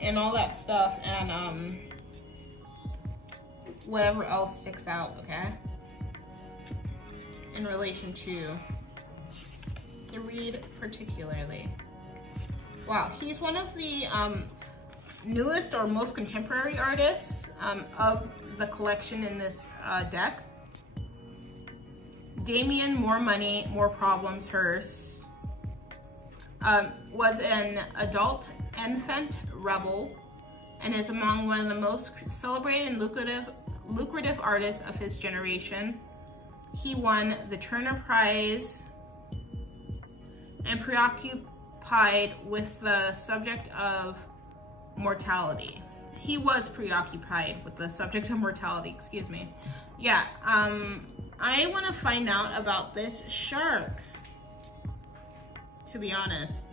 and all that stuff, and whatever else sticks out, okay? In relation to the read particularly. Wow, he's one of the newest or most contemporary artists of the collection in this deck. Damien, More Money, More Problems, Hearst, was an adult infant rebel and is among one of the most celebrated and lucrative artists of his generation. He won the Turner Prize and preoccupied with the subject of mortality. He was preoccupied with the subject of mortality, excuse me. Yeah, I want to find out about this shark, to be honest.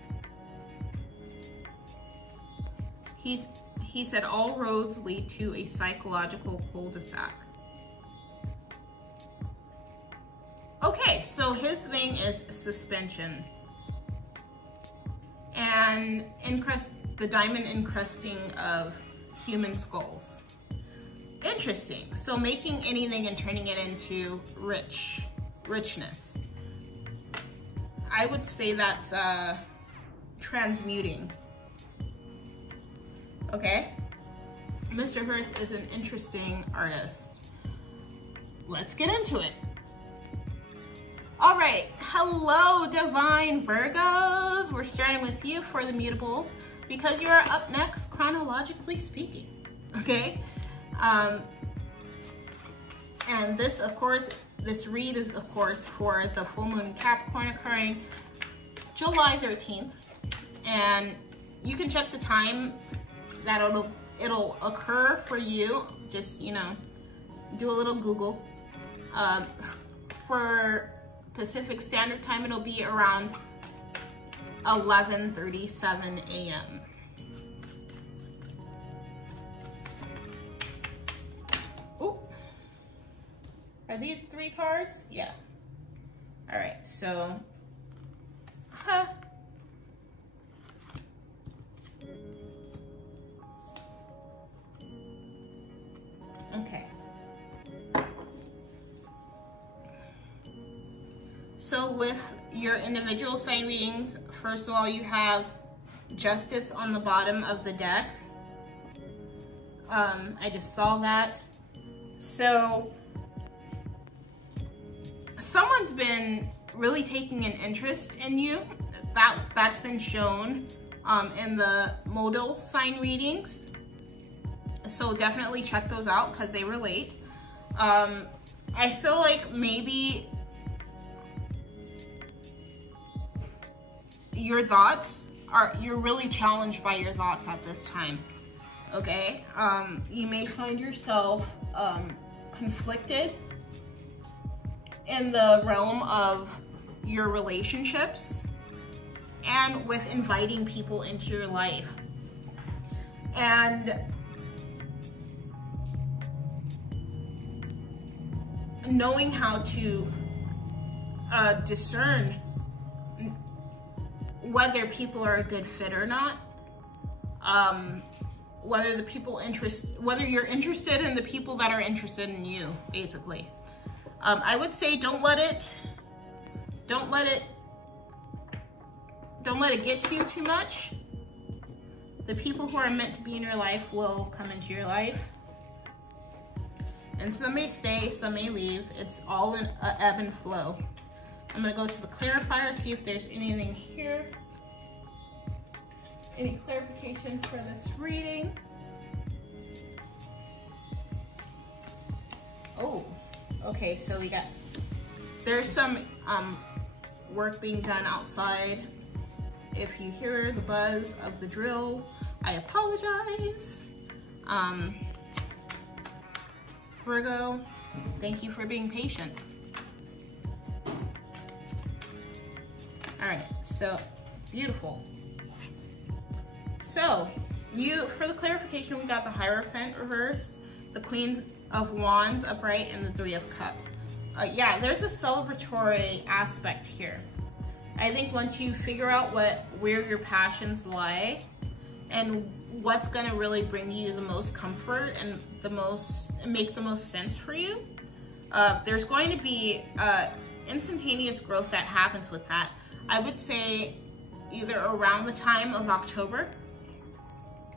He said all roads lead to a psychological cul-de-sac. Okay, so his thing is suspension and the diamond encrusting of human skulls. Interesting. So making anything and turning it into richness. I would say that's transmuting. Okay, Mr. Hearst is an interesting artist. Let's get into it. All right, hello Divine Virgos. We're starting with you for the mutables because you are up next chronologically speaking, okay? And this, of course, this read is of course for the full moon Capricorn occurring July 13th. And you can check the time that it'll occur for you. Just, you know, do a little Google. For Pacific Standard Time, it'll be around 11:37 a.m. Ooh. Are these 3 cards? Yeah. All right, so, okay. So with your individual sign readings, first of all, you have Justice on the bottom of the deck. I just saw that. So someone's been really taking an interest in you. That's been shown in the modal sign readings. So definitely check those out because they relate. I feel like maybe your thoughts you're really challenged by your thoughts at this time, okay? You may find yourself conflicted in the realm of your relationships and with inviting people into your life. And knowing how to discern whether people are a good fit or not, whether you're interested in the people that are interested in you, basically. I would say don't let it get to you too much. The people who are meant to be in your life will come into your life. And some may stay, some may leave. It's all in an ebb and flow. I'm gonna go to the clarifier, see if there's anything here. Any clarification for this reading? Oh, okay, so there's some work being done outside If you hear the buzz of the drill, I apologize. Virgo, thank you for being patient. All right, so beautiful. So for the clarification, we got the Hierophant reversed, the Queen of Wands upright, and the Three of Cups. Yeah, there's a celebratory aspect here. I think once you figure out where your passions lie and what's gonna really bring you the most comfort and make the most sense for you, there's going to be instantaneous growth that happens with that. I would say either around the time of October,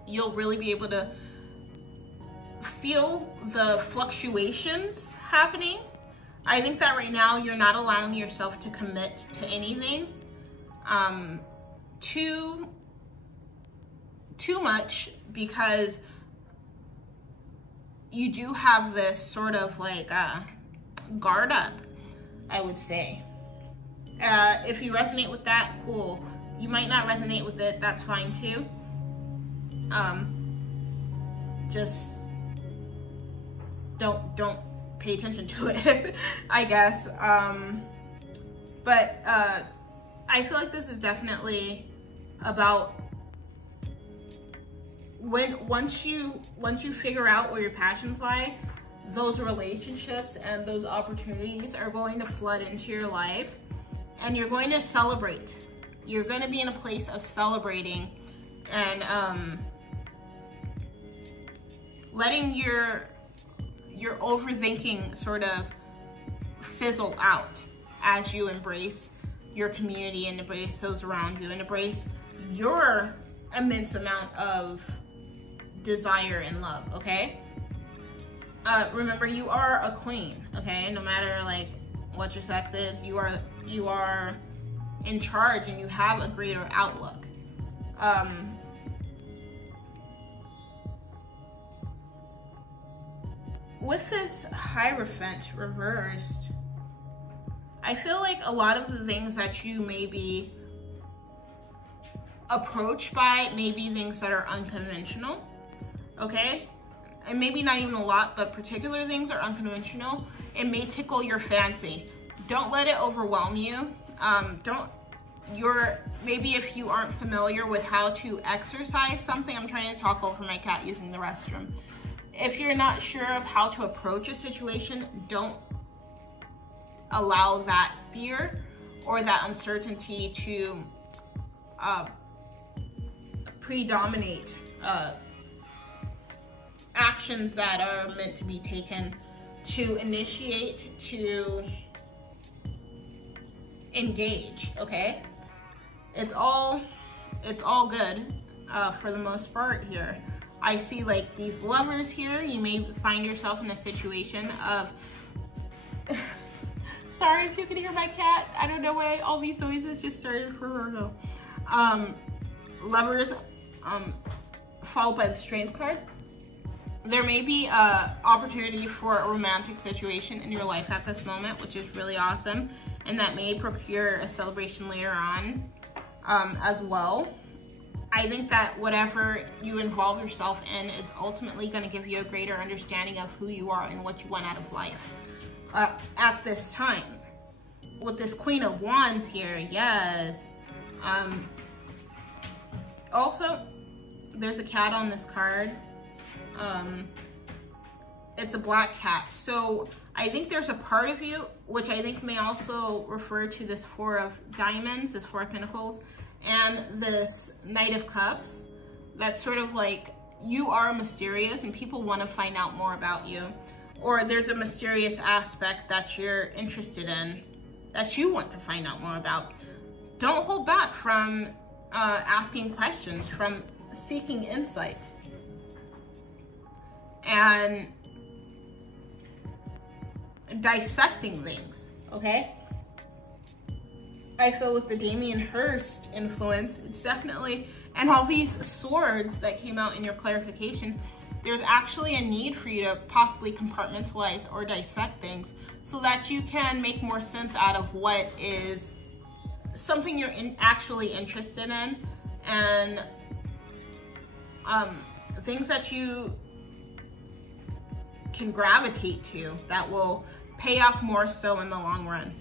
you'll really be able to feel the fluctuations happening. I think that right now you're not allowing yourself to commit to anything too much, because you do have this sort of like guard up, I would say. If you resonate with that, cool. You might not resonate with it, that's fine too. Just don't pay attention to it, I guess. But I feel like this is definitely about once you figure out where your passions lie, those relationships and those opportunities are going to flood into your life, and you're going to celebrate. You're going to be in a place of celebrating and letting your overthinking sort of fizzle out as you embrace your community and embrace those around you and embrace your immense amount of desire and love, okay? Remember, you are a queen, okay? No matter like what your sex is, you are in charge and you have a greater outlook. With this Hierophant reversed, I feel like a lot of the things that you may be approached by may be things that are unconventional, okay? And maybe not even a lot, but particular things are unconventional. It may tickle your fancy. Don't let it overwhelm you. Maybe if you aren't familiar with how to exercise something, I'm trying to talk over my cat using the restroom. If you're not sure of how to approach a situation, don't allow that fear or that uncertainty to predominate actions that are meant to be taken to initiate, to engage, okay? It's all good for the most part here. I see like these lovers here. You may find yourself in a situation of, sorry if you can hear my cat. I don't know why all these noises just started for Virgo. Lovers, followed by the Strength card. There may be an opportunity for a romantic situation in your life at this moment, which is really awesome. And that may procure a celebration later on as well. I think that whatever you involve yourself in is ultimately going to give you a greater understanding of who you are and what you want out of life at this time. With this Queen of Wands here, yes. Also, there's a cat on this card. It's a black cat. So I think there's a part of you, which I think may also refer to this Four of Diamonds, this Four of Pentacles, and this Knight of Cups, that's sort of like you are mysterious and people want to find out more about you, or there's a mysterious aspect that you're interested in that you want to find out more about. Don't hold back from asking questions, from seeking insight, and dissecting things, okay? I feel with the Damien Hirst influence, it's definitely, and all these swords that came out in your clarification, there's actually a need for you to possibly compartmentalize or dissect things so that you can make more sense out of what is something you're actually interested in, and things that you can gravitate to that will pay off more so in the long run.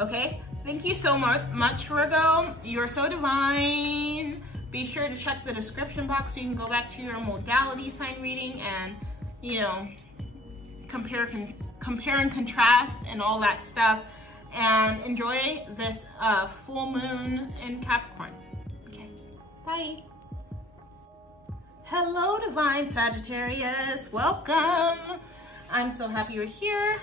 Okay? Thank you so much, Virgo. You're so divine. Be sure to check the description box so you can go back to your modality sign reading and, you know, compare and contrast and all that stuff, and enjoy this full moon in Capricorn. Okay, bye. Hello, divine Sagittarius. Welcome. I'm so happy you're here.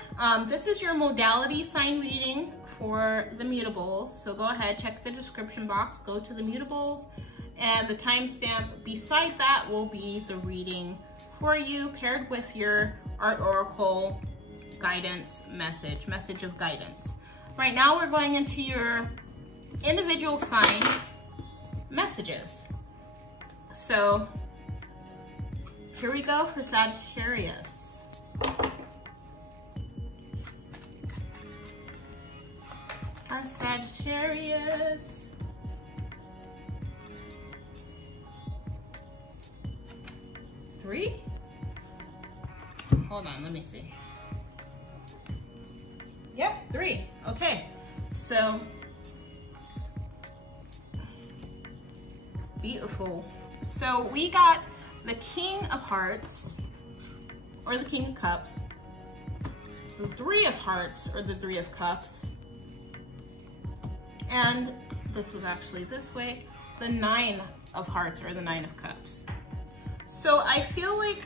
This is your modality sign reading for the mutables. So go ahead, check the description box, go to the mutables, and the timestamp beside that will be the reading for you, paired with your Art Oracle guidance message of guidance. Right now we're going into your individual sign messages. So here we go for Sagittarius. Sagittarius. Three? Hold on, let me see. Yep, 3. Okay, so beautiful. So we got the King of Hearts, or the King of Cups, the 3 of Hearts, or the 3 of Cups, and this was actually this way, the 9 of Hearts, or the 9 of Cups. So I feel like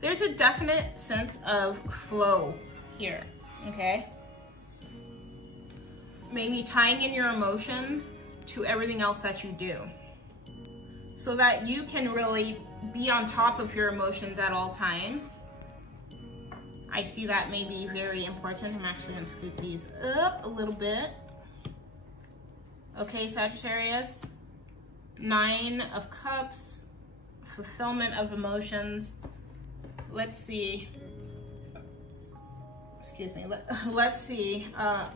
there's a definite sense of flow here, okay? Maybe tying in your emotions to everything else that you do, so that you can really be on top of your emotions at all times. I see that may be very important. I'm actually gonna scoot these up a little bit. Okay, Sagittarius, 9 of Cups, fulfillment of emotions. Let's see, excuse me, let's see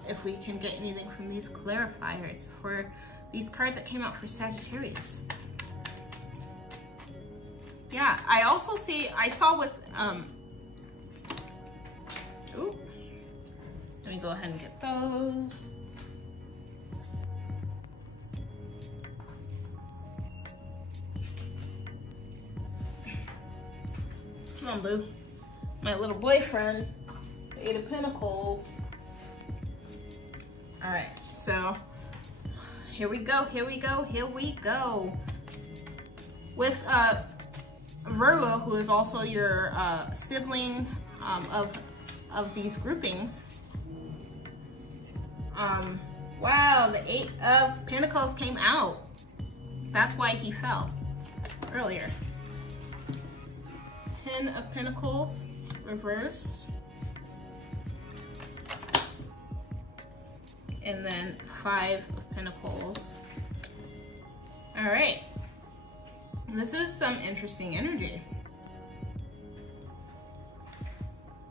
if we can get anything from these clarifiers for these cards that came out for Sagittarius. Yeah, I also see, I saw with, ooh, let me go ahead and get those. Come on, boo. My little boyfriend, the 8 of Pentacles. All right, so here we go, here we go, here we go. With Virgo, who is also your sibling of these groupings. Wow, the 8 of Pentacles came out. That's why he fell earlier. 10 of Pentacles reversed, and then 5 of Pentacles. All right, this is some interesting energy.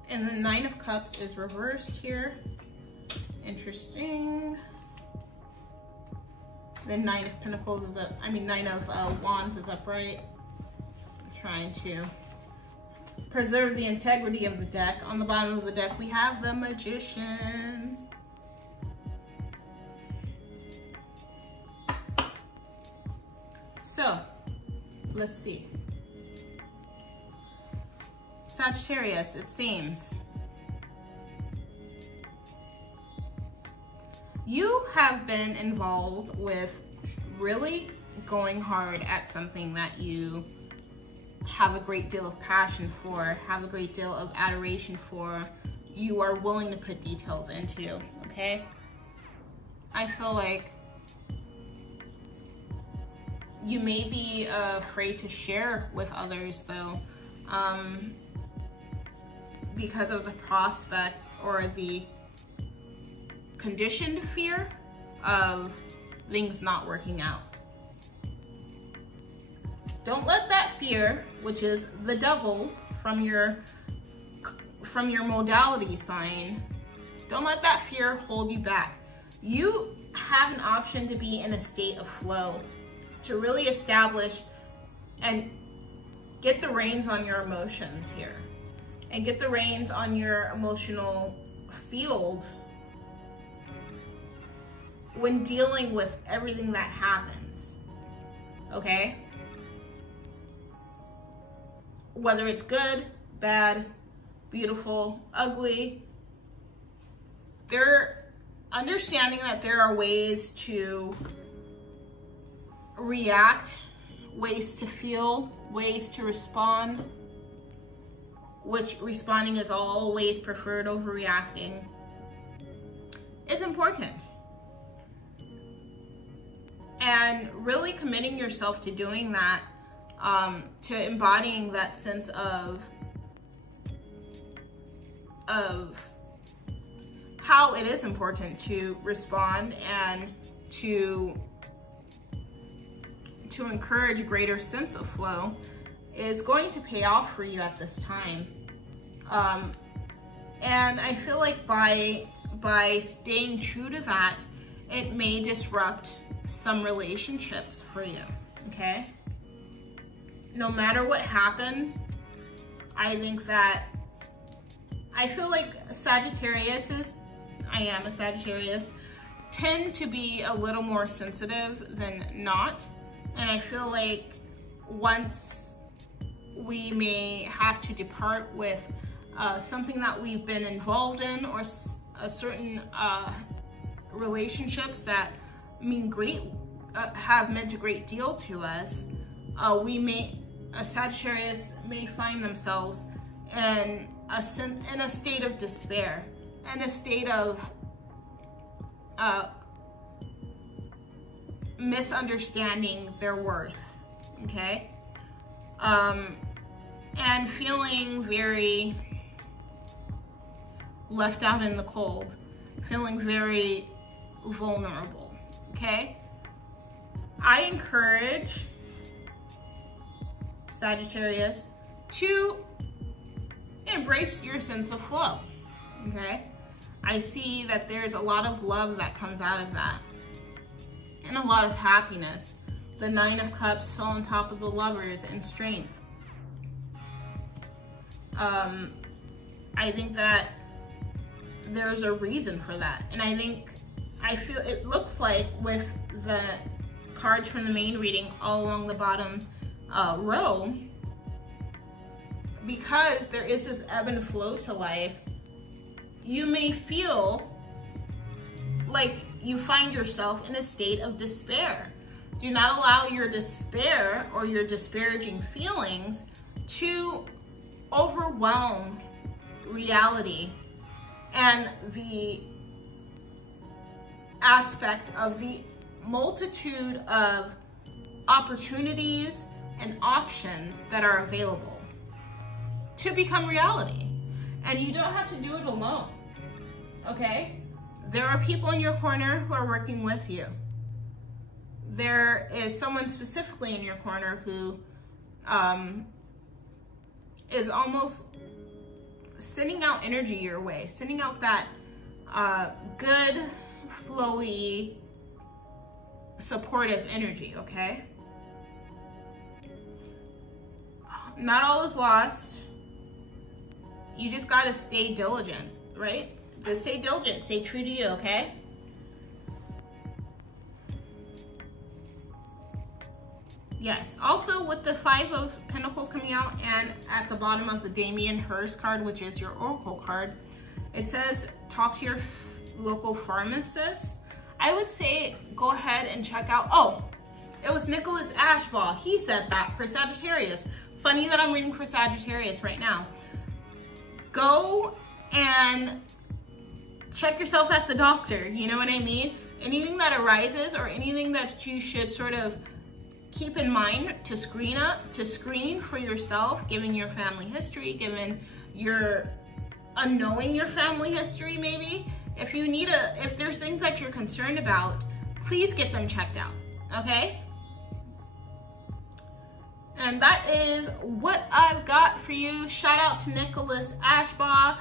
And the 9 of Cups is reversed here. Interesting. The 9 of Pentacles is up, 9 of Wands is upright. I'm trying to preserve the integrity of the deck. On the bottom of the deck, we have the Magician. So, let's see. Sagittarius, it seems you have been involved with really going hard at something that you have a great deal of passion for, have a great deal of adoration for, you are willing to put details into, okay? I feel like you may be afraid to share with others though, because of the prospect or the conditioned fear of things not working out. Don't let that fear, which is the devil from your modality sign, Don't let that fear hold you back. You have an option to be in a state of flow, to really establish and get the reins on your emotions here, and get the reins on your emotional field when dealing with everything that happens, okay? Whether it's good, bad, beautiful, ugly, they're understanding that there are ways to react, ways to feel, ways to respond, which responding is always preferred over reacting, is important. And really committing yourself to doing that, to embodying that sense of how it is important to respond and to encourage a greater sense of flow is going to pay off for you at this time. And I feel like by staying true to that, it may disrupt some relationships for you, okay? No matter what happens, I feel like I am a Sagittarius, tend to be a little more sensitive than not. And I feel like once we may have to depart with something that we've been involved in, or a certain relationships that have meant a great deal to us, a Sagittarius may find themselves in a state of despair, and a state of misunderstanding their worth, okay? And feeling very left out in the cold, feeling very vulnerable, okay? I encourage Sagittarius to embrace your sense of flow, okay? I see that there's a lot of love that comes out of that, and a lot of happiness. The Nine of Cups fell on top of the Lovers in strength. I think that there's a reason for that, and I feel it looks like with the cards from the main reading all along the bottom row, because there is this ebb and flow to life, you may feel like you find yourself in a state of despair. Do not allow your despair or your disparaging feelings to overwhelm reality and the aspect of the multitude of opportunities and options that are available to become reality. And you don't have to do it alone, okay? There are people in your corner who are working with you. There is someone specifically in your corner who is almost sending out energy your way, sending out that good, flowy, supportive energy, okay? Not all is lost. You just gotta stay diligent, right? Just stay diligent, stay true to you, okay? Yes, also with the Five of Pentacles coming out, and at the bottom of the Damien Hirst card, which is your Oracle card, it says talk to your local pharmacist. I would say go ahead and check out, oh, it was Nicholas Ashbaugh. He said that for Sagittarius. Funny that I'm reading for Sagittarius right now. Go and check yourself at the doctor, you know what I mean? Anything that arises or anything that you should sort of keep in mind to screen for yourself, given your family history, given your unknowing your family history maybe. If there's things that you're concerned about, please get them checked out, okay? And that is what I've got for you. Shout out to Nicholas Ashbaugh.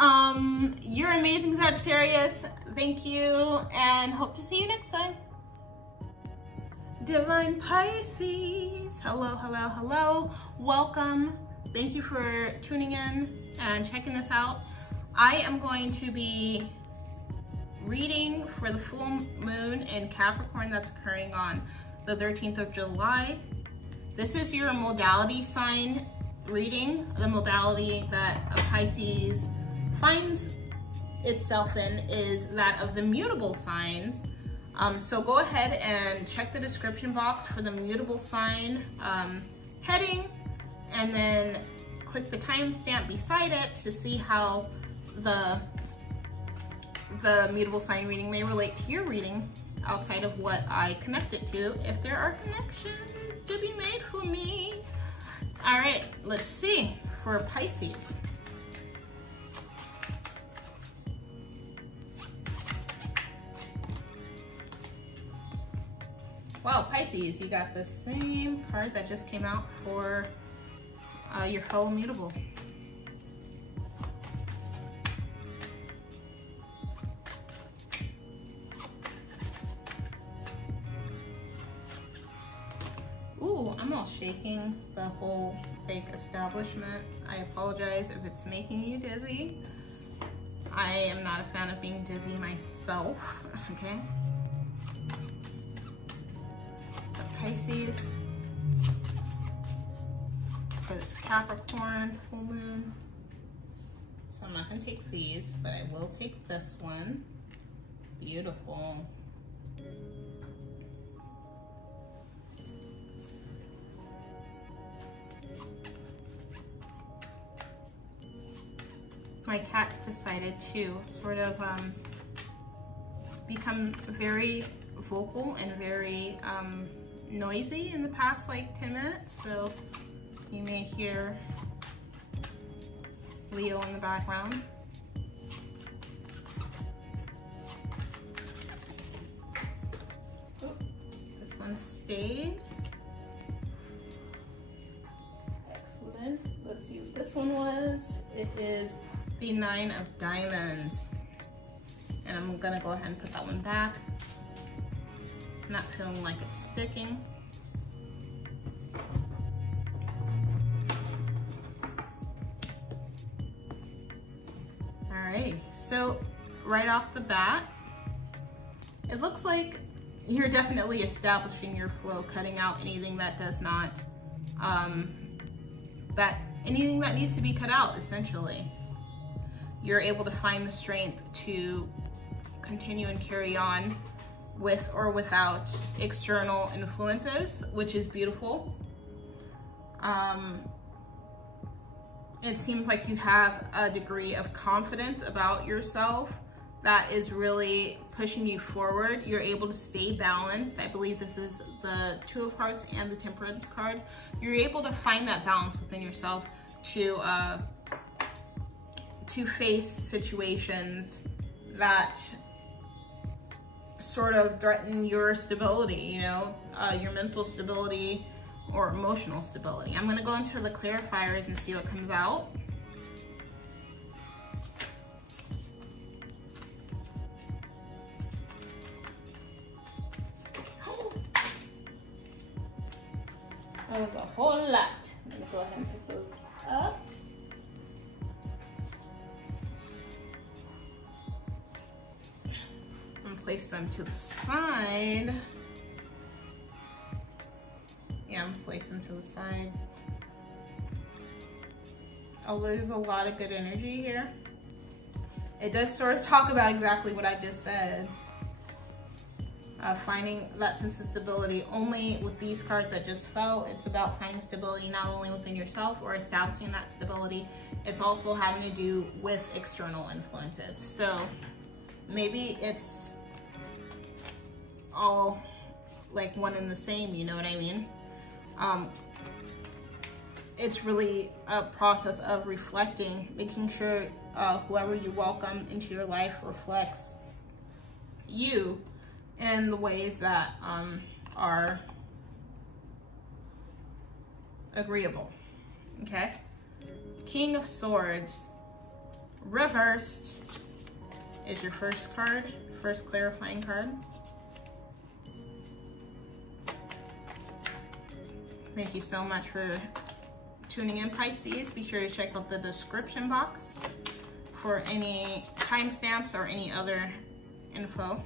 You're amazing, Sagittarius. Thank you, and hope to see you next time. Divine Pisces, hello, hello, hello. Welcome. Thank you for tuning in and checking this out. I am going to be reading for the full moon in Capricorn that's occurring on the 13th of July. This is your modality sign reading, the modality that a Pisces finds itself in is that of the mutable signs. So go ahead and check the description box for the mutable sign heading, and then click the timestamp beside it to see how the mutable sign reading may relate to your reading outside of what I connect it to, if there are connections to be made for me. All right, let's see for Pisces. Wow, Pisces, you got the same card that just came out for your fellow mutable. Ooh, I'm all shaking the whole fake establishment. I apologize if it's making you dizzy. I am not a fan of being dizzy myself, okay? Pisces for this Capricorn full moon. So I'm not going to take these, but I will take this one. Beautiful. My cat's decided to sort of become very vocal and very noisy in the past like 10 minutes, so you may hear Leo in the background. Oh, this one stayed. Excellent. Let's see what this one was. It is the 9 of Diamonds. And I'm gonna go ahead and put that one back. Not feeling like it's sticking. All right, so right off the bat, it looks like you're definitely establishing your flow, cutting out anything that does not, anything that needs to be cut out, essentially. You're able to find the strength to continue and carry on with or without external influences, which is beautiful. It seems like you have a degree of confidence about yourself that is really pushing you forward. You're able to stay balanced. I believe this is the 2 of Hearts and the Temperance card. You're able to find that balance within yourself to face situations that sort of threaten your stability, you know, your mental stability or emotional stability. I'm gonna go into the clarifiers and see what comes out. That was a whole lot. Let me go ahead and put those up. Place them to the side. Yeah, I'm gonna place them to the side. Oh, there's a lot of good energy here. It does sort of talk about exactly what I just said. Finding that sense of stability. Only with these cards that just fell, it's about finding stability not only within yourself or establishing that stability, it's also having to do with external influences. So maybe it's all like one and the same, you know what I mean? It's really a process of reflecting, making sure whoever you welcome into your life reflects you in the ways that are agreeable, okay? King of Swords. reversed is your first card, first clarifying card. Thank you so much for tuning in, Pisces. Be sure to check out the description box for any timestamps or any other info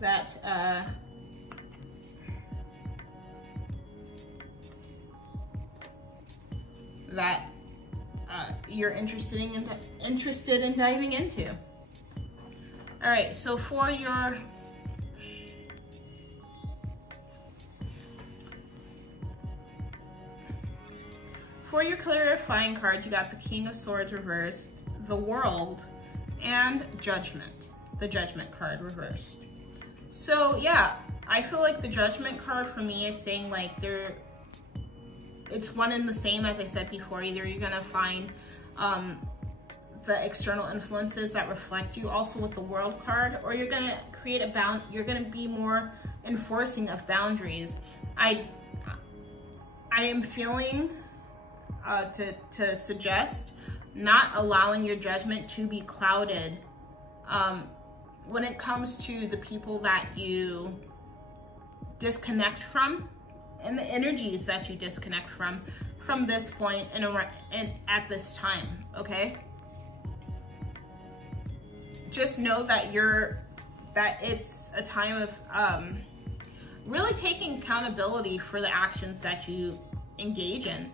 that you're interested in diving into. All right, so for your clarifying cards, you got the King of Swords reversed, the World, and Judgment, the Judgment card reversed. So yeah, I feel like the Judgment card for me is saying like it's one and the same, as I said before. Either you're gonna find the external influences that reflect you, also with the World card, or you're gonna create you're gonna be more enforcing of boundaries. I am feeling to suggest not allowing your judgment to be clouded when it comes to the people that you disconnect from and the energies that you disconnect from this point and at this time, okay? Just know that it's a time of really taking accountability for the actions that you engage in.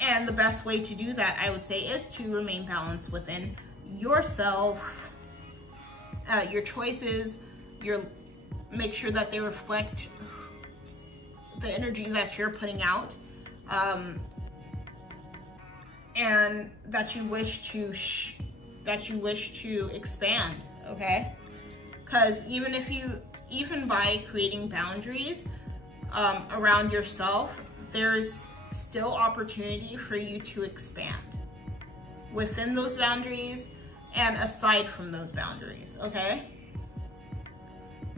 And the best way to do that, I would say, is to remain balanced within yourself, your choices, make sure that they reflect the energy that you're putting out, and that you wish to expand, okay? Because even by creating boundaries around yourself, there's still opportunity for you to expand within those boundaries and aside from those boundaries, okay?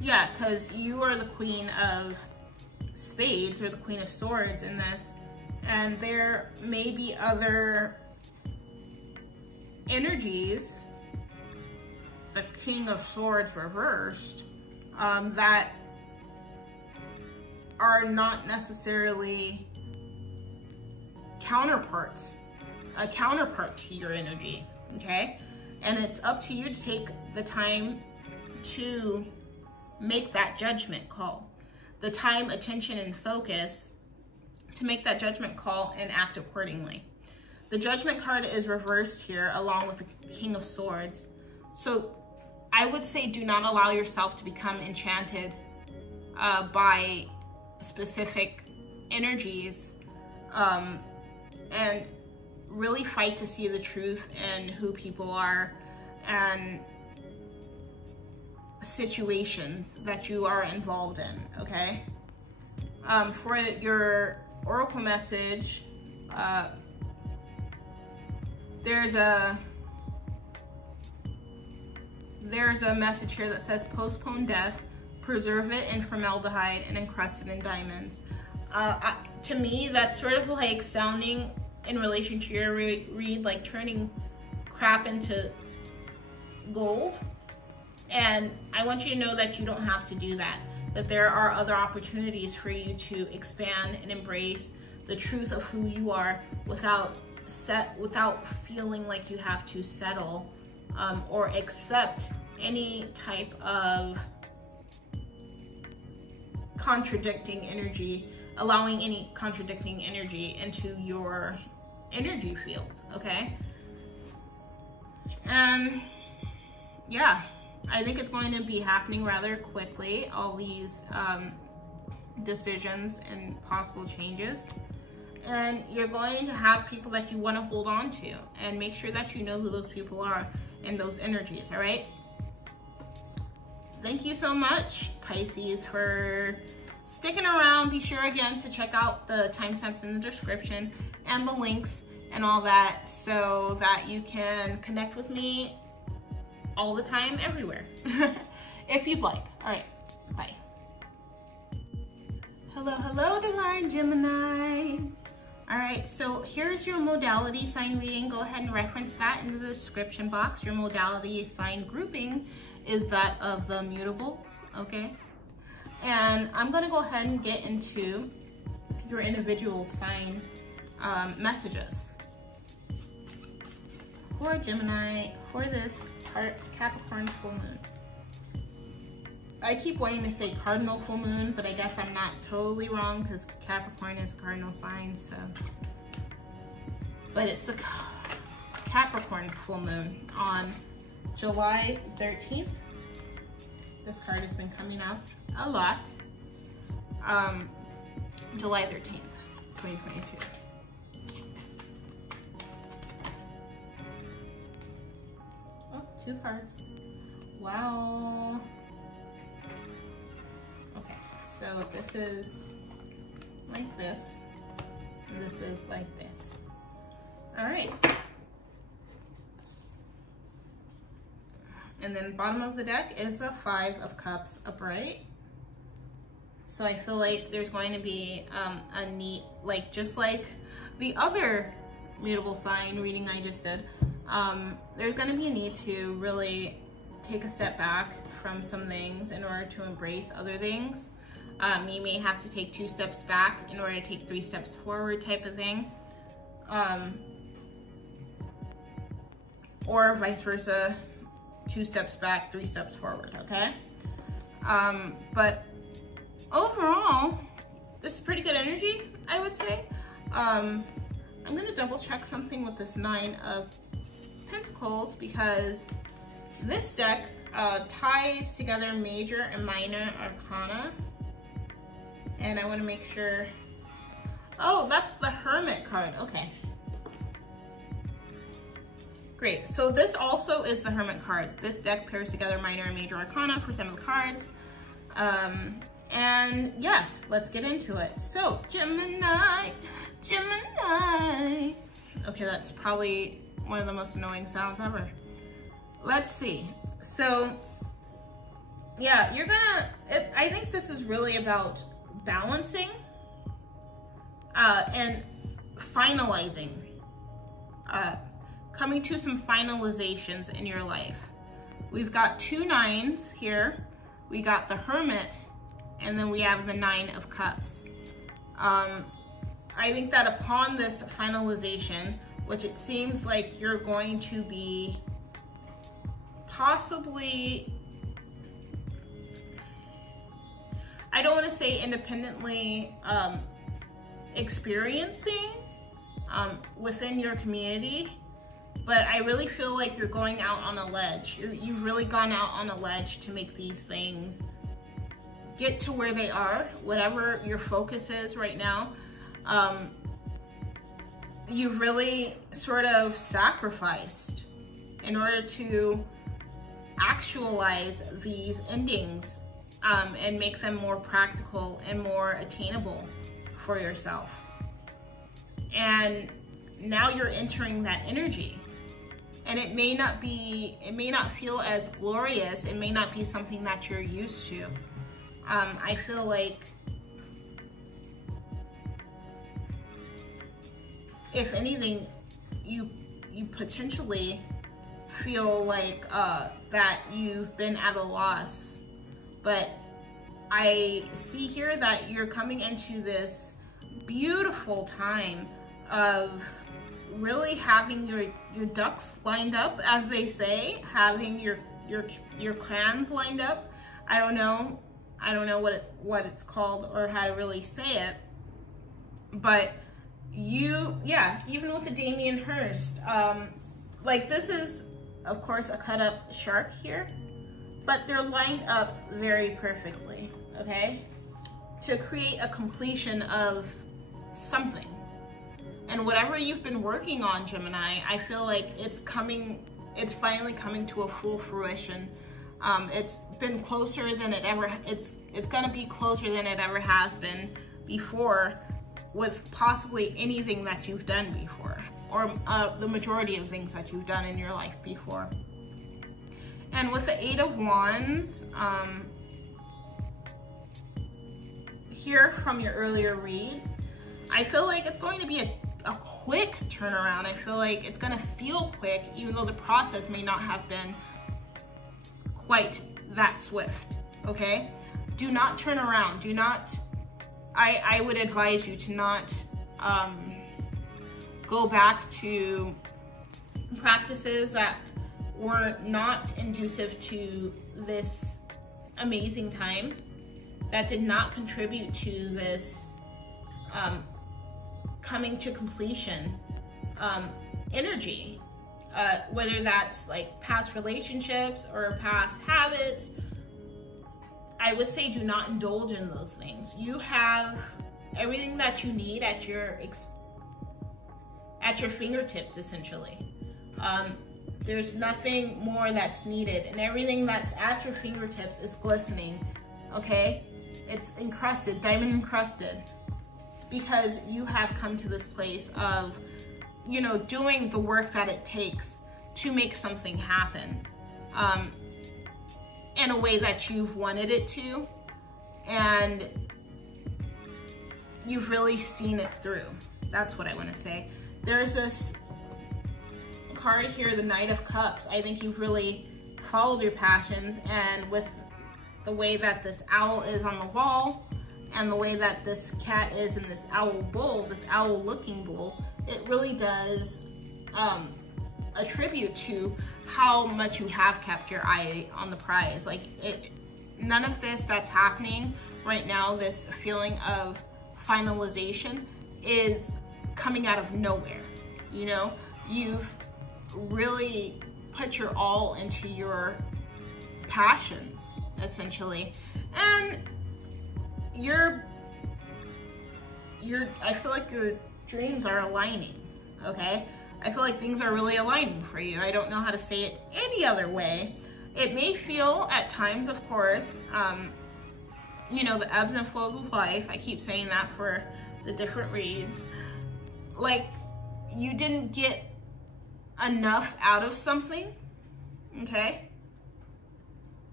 Yeah, because you are the Queen of Spades or the Queen of Swords in this, and there may be other energies, the King of Swords reversed, that are not necessarily a counterpart to your energy, okay? And it's up to you to take the time to make that judgment call, the time, attention, and focus to make that judgment call and act accordingly. The Judgment card is reversed here along with the King of Swords. So I would say do not allow yourself to become enchanted by specific energies, and really fight to see the truth in who people are and situations that you are involved in, okay? For your oracle message, there's a message here that says postpone death, preserve it in formaldehyde and encrusted in diamonds. To me, that's sort of like sounding in relation to your read like turning crap into gold. And I want you to know that you don't have to do that, that there are other opportunities for you to expand and embrace the truth of who you are without feeling like you have to settle or accept any type of contradicting energy, allowing any contradicting energy into your energy field, okay? And yeah, I think it's going to be happening rather quickly, all these decisions and possible changes. And you're going to have people that you want to hold on to, and make sure that you know who those people are and those energies, all right? Thank you so much, Pisces, for sticking around. Be sure again to check out the timestamps in the description and the links and all that so that you can connect with me all the time, everywhere, if you'd like. All right, bye. Hello, hello, Divine Gemini. All right, so here's your modality sign reading. Go ahead and reference that in the description box. Your modality sign grouping is that of the mutables, okay? And I'm gonna go ahead and get into your individual sign messages. For Gemini, for this Capricorn full moon. I keep wanting to say cardinal full moon, but I guess I'm not totally wrong because Capricorn is a cardinal sign, so. But it's a Capricorn full moon on July 13th. This card has been coming out a lot. July 13th, 2022. Oh, 2 cards. Wow. Okay, so this is like this, and this is like this. All right. And then bottom of the deck is the 5 of Cups upright. So I feel like there's going to be a neat, like just like the other mutable sign reading I just did, there's going to be a need to really take a step back from some things in order to embrace other things. You may have to take 2 steps back in order to take 3 steps forward type of thing. Or vice versa, 2 steps back, 3 steps forward, okay? But overall, this is pretty good energy, I would say. I'm gonna double check something with this 9 of Pentacles because this deck ties together major and minor arcana. And I wanna make sure, oh, that's the Hermit card, okay. Great, so this also is the Hermit card. This deck pairs together minor and major arcana for some of the cards. And yes, let's get into it. So, Gemini. Okay, that's probably one of the most annoying sounds ever. Let's see. So, yeah, I think this is really about balancing and finalizing. Coming to some finalizations in your life. We've got 2 9s here. We got the Hermit, and then we have the 9 of Cups. I think that upon this finalization, which it seems like you're going to be possibly, I don't want to say independently experiencing within your community, but I really feel like you're going out on a ledge. You've really gone out on a ledge to make these things get to where they are, whatever your focus is right now. You've really sort of sacrificed in order to actualize these endings and make them more practical and more attainable for yourself. And now you're entering that energy. And it may not feel as glorious. It may not be something that you're used to. I feel like if anything, you potentially feel like that you've been at a loss. But I see here that you're coming into this beautiful time of really having your ducks lined up, as they say, having your clans lined up. I don't know what it's called or how to really say it, but even with the Damien Hirst, like this is of course a cut up shark here, but they're lined up very perfectly, okay, to create a completion of something. And whatever you've been working on, Gemini, I feel like it's finally coming to a full fruition. It's been closer than it's gonna be closer than it ever has been before, with possibly anything that you've done before, or the majority of things that you've done in your life before. And with the 8 of Wands, here from your earlier read, I feel like it's going to be a quick turnaround. I feel like it's gonna feel quick, even though the process may not have been quite that swift, okay? Do not turn around. Do not, I would advise you to not go back to practices that were not conducive to this amazing time, that did not contribute to this coming to completion energy, whether that's like past relationships or past habits. I would say do not indulge in those things. You have everything that you need at your fingertips, essentially. There's nothing more that's needed, and everything that's at your fingertips is glistening, okay? It's encrusted, diamond encrusted, because you have come to this place of, you know, doing the work that it takes to make something happen in a way that you've wanted it to, and you've really seen it through. That's what I want to say. There's this card here, the Knight of Cups. I think you've really followed your passions, and with the way that this owl is on the wall and the way that this cat is in this owl bull, this owl looking bull, it really does attribute to how much you have kept your eye on the prize. Like, none of this that's happening right now, this feeling of finalization, is coming out of nowhere. You know, you've really put your all into your passions, essentially, and I feel like your dreams are aligning, okay? I feel like things are really aligning for you. I don't know how to say it any other way. It may feel at times, of course, you know, the ebbs and flows of life. I keep saying that for the different reads. Like, you didn't get enough out of something, okay?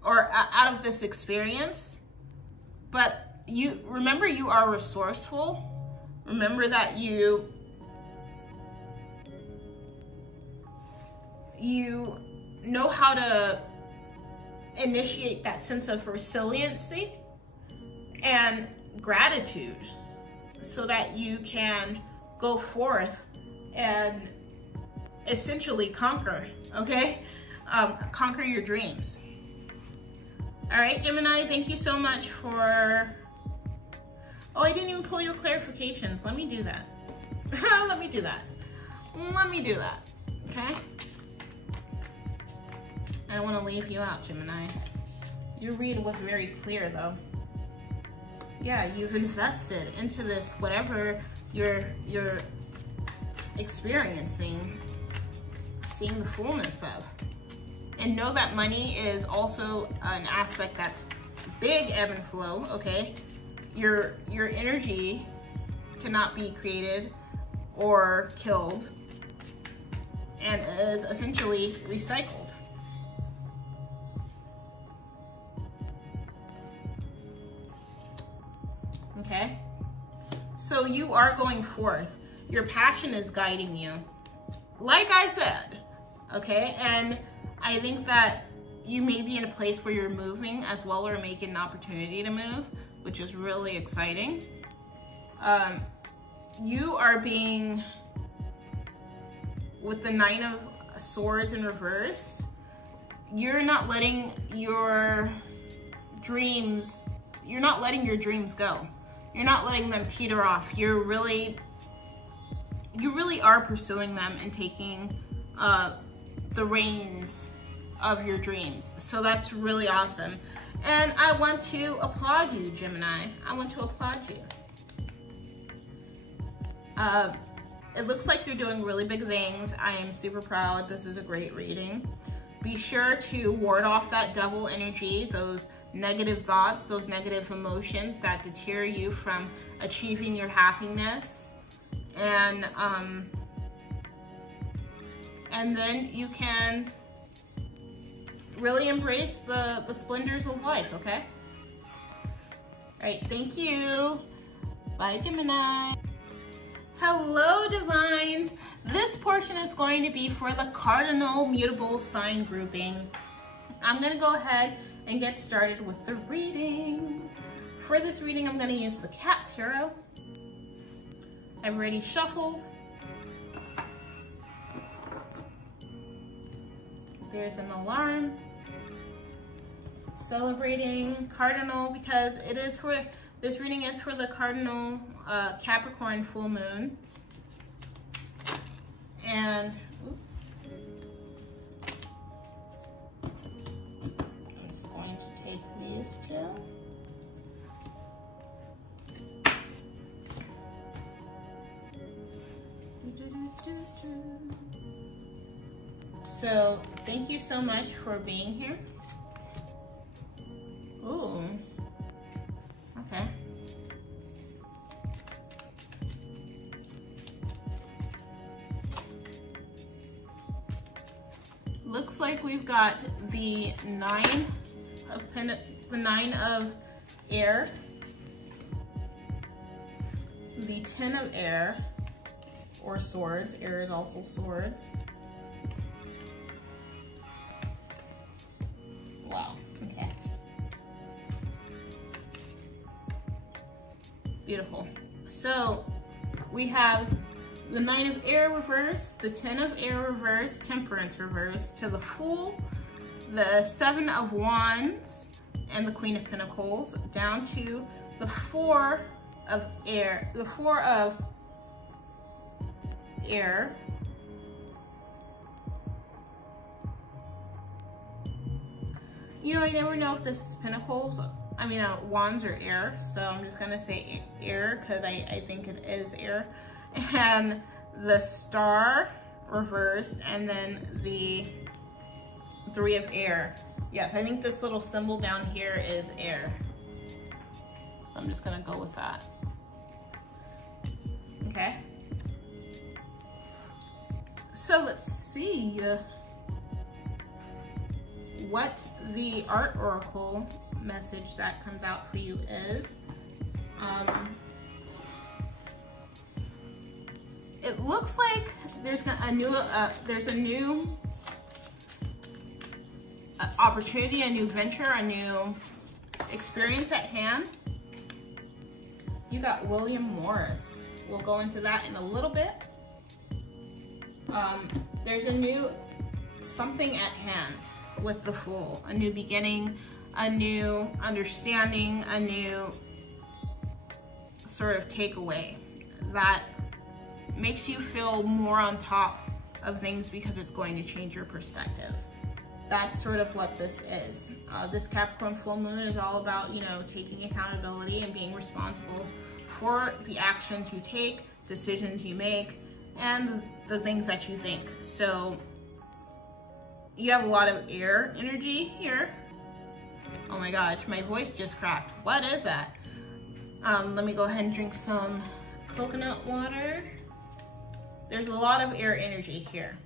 Or out of this experience. But you remember, you are resourceful. Remember that you know how to initiate that sense of resiliency and gratitude so that you can go forth and essentially conquer, okay? Conquer your dreams. All right, Gemini, thank you so much for, oh, I didn't even pull your clarifications. Let me do that. Let me do that, okay? I don't want to leave you out, Gemini. Your read was very clear, though. Yeah, you've invested into this, whatever you're experiencing, seeing the fullness of. And know that money is also an aspect that's big ebb and flow, okay? Your energy cannot be created or killed and is essentially recycled. Okay? So you are going forth. Your passion is guiding you, like I said, okay? And I think that you may be in a place where you're moving as well, or making an opportunity to move, which is really exciting. You are being, with the Nine of Swords in reverse, you're not letting your dreams go. You're not letting them teeter off. You really are pursuing them and taking the reins of your dreams. So that's really awesome. And I want to applaud you, Gemini. I want to applaud you. It looks like you're doing really big things. I am super proud. This is a great reading. Be sure to ward off that double energy, those negative thoughts, those negative emotions that deter you from achieving your happiness. And then you can really embrace the splendors of life, okay? All right, thank you. Bye, Gemini. Hello, Divines. This portion is going to be for the cardinal mutable sign grouping. I'm going to go ahead and get started with the reading. For this reading, I'm going to use the Cat Tarot. I've already shuffled. There's an alarm. Celebrating cardinal because it is for, this reading is for the cardinal Capricorn full moon. And I'm just going to take these two. So thank you so much for being here. Ooh, okay. Looks like we've got the Nine of Air, the Ten of Air, or Swords. Air is also Swords. Wow, okay. Beautiful. So we have the Nine of Air reversed, the Ten of Air reversed, Temperance reversed, to the Fool, the Seven of Wands, and the Queen of Pentacles, down to the Four of Air, the Four of Air, you know, I never know if this is Pentacles, Wands or Air, so I'm just gonna say Air because I think it is Air. And the Star reversed, and then the Three of Air. Yes, I think this little symbol down here is Air. So I'm just gonna go with that. Okay. So let's see what the Art Oracle message that comes out for you is. It looks like there's a new opportunity, a new venture, a new experience at hand. You got William Morris. We'll go into that in a little bit. There's a new something at hand with the Fool, a new beginning, a new understanding, a new sort of takeaway that makes you feel more on top of things because it's going to change your perspective. That's sort of what this is. This Capricorn full moon is all about, you know, taking accountability and being responsible for the actions you take, decisions you make, and the things that you think. So you have a lot of air energy here. Oh my gosh, my voice just cracked. What is that? Let me go ahead and drink some coconut water. There's a lot of air energy here.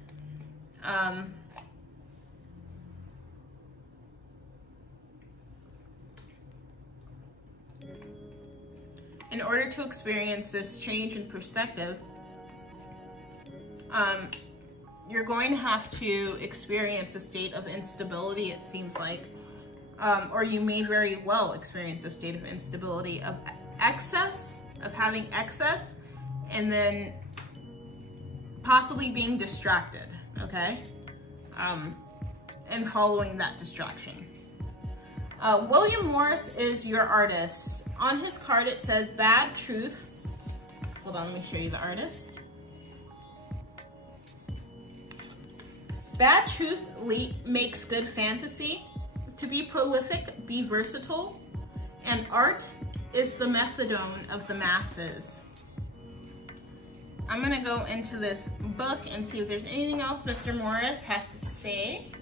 In order to experience this change in perspective, you're going to have to experience a state of instability, it seems like. Or you may very well experience a state of instability, of excess, of having excess, and then possibly being distracted, okay? And following that distraction. William Morris is your artist. On his card it says Bad Truth. Hold on, let me show you the artist. Bad Truth makes good fantasy. To be prolific, be versatile. And art is the methadone of the masses. I'm gonna go into this book and see if there's anything else Mr. Morris has to say.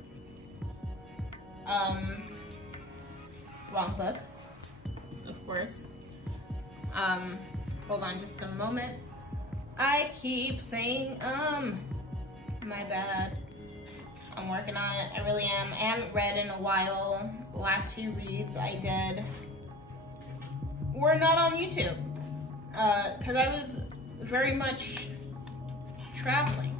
Wrong book, of course. Hold on just a moment. I keep saying, my bad. I'm working on it, I really am. I haven't read in a while. The last few reads I did were not on YouTube. Cause I was very much traveling.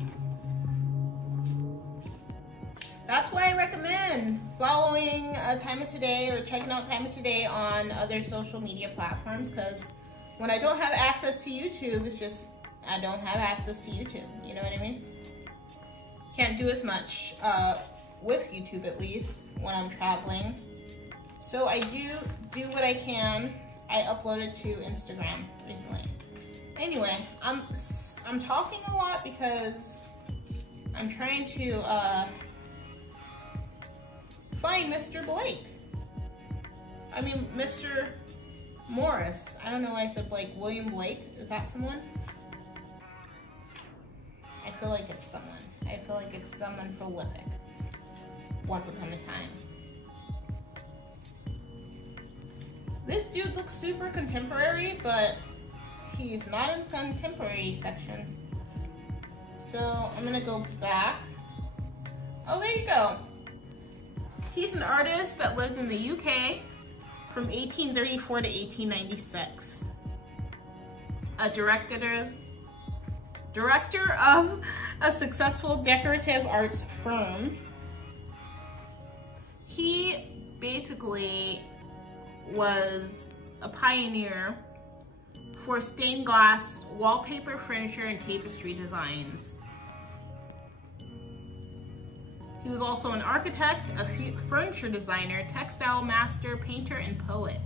That's why I recommend following Time of Today or checking out Time of Today on other social media platforms, because when I don't have access to YouTube, it's just, I don't have access to YouTube. You know what I mean? Can't do as much with YouTube, at least, when I'm traveling. So I do what I can. I uploaded to Instagram recently. Anyway, I'm talking a lot because I'm trying to find Mr. Blake. I mean, Mr. Morris. I don't know why I said Blake. William Blake? Is that someone? I feel like it's someone. I feel like it's someone prolific. Once upon a time. This dude looks super contemporary, but he's not in the contemporary section. So I'm gonna go back. Oh, there you go. He's an artist that lived in the UK from 1834 to 1896. A director of a successful decorative arts firm. He basically was a pioneer for stained glass wallpaper, furniture, and tapestry designs. He was also an architect, a furniture designer, textile master, painter, and poet.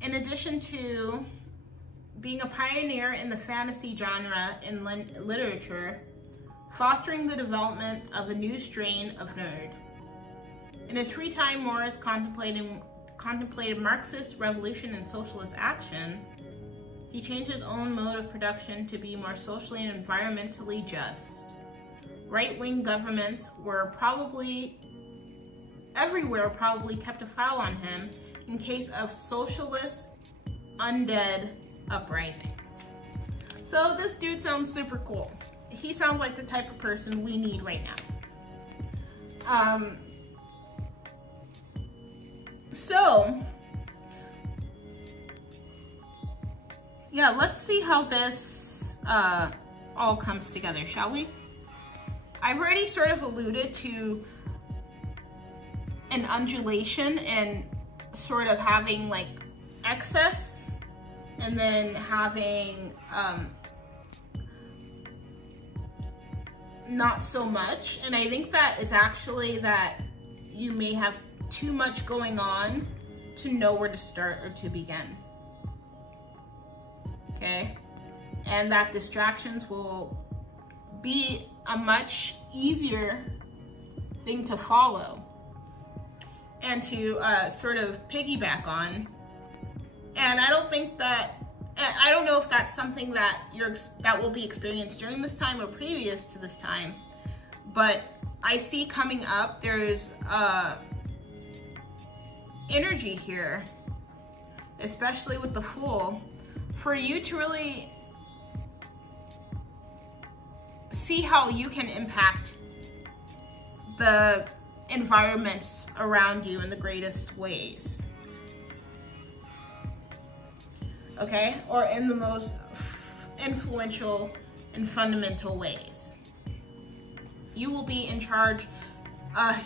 In addition to being a pioneer in the fantasy genre in literature, fostering the development of a new strain of nerd. In his free time, Morris contemplated Marxist revolution and socialist action. He changed his own mode of production to be more socially and environmentally just. Right-wing governments were everywhere kept a file on him in case of socialist undead uprising. So this dude sounds super cool. He sounds like the type of person we need right now. So, yeah, let's see how this all comes together, shall we? I've already sort of alluded to an undulation and sort of having like excess and then having not so much. And I think that it's actually that you may have too much going on to know where to start or to begin. Okay? And that distractions will be a much easier thing to follow and to sort of piggyback on. And I don't think that, I don't know if that's something that that will be experienced during this time or previous to this time, but I see coming up, there's energy here, especially with the Fool, for you to really see how you can impact the environments around you in the greatest ways. Okay? Or in the most influential and fundamental ways. You will be in charge.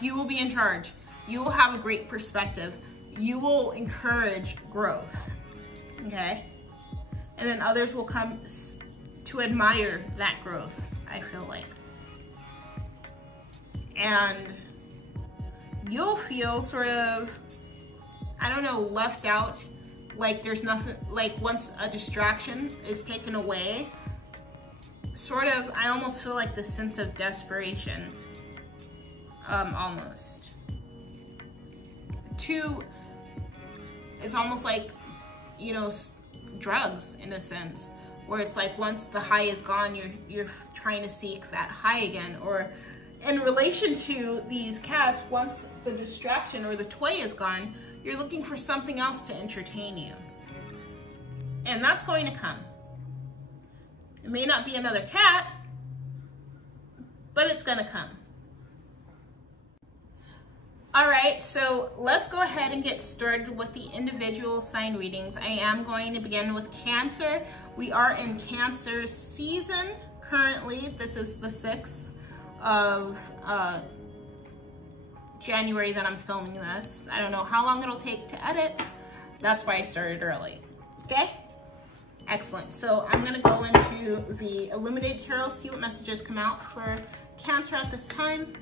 You will be in charge. You will have a great perspective. You will encourage growth. Okay? And then others will come to admire that growth, I feel like. And you'll feel sort of, I don't know, left out, like there's nothing, like once a distraction is taken away, sort of, I almost feel like this sense of desperation, almost. It's almost like, you know, drugs in a sense, where it's like once the high is gone, you're trying to seek that high again. Or in relation to these cats, once the distraction or the toy is gone, you're looking for something else to entertain you. And that's going to come. It may not be another cat, but it's gonna come. All right, so let's go ahead and get started with the individual sign readings. I am going to begin with Cancer. We are in Cancer season currently. This is the 6th of January that I'm filming this. I don't know how long it'll take to edit. That's why I started early, okay? Excellent, so I'm gonna go into the Illuminated Tarot, see what messages come out for Cancer at this time.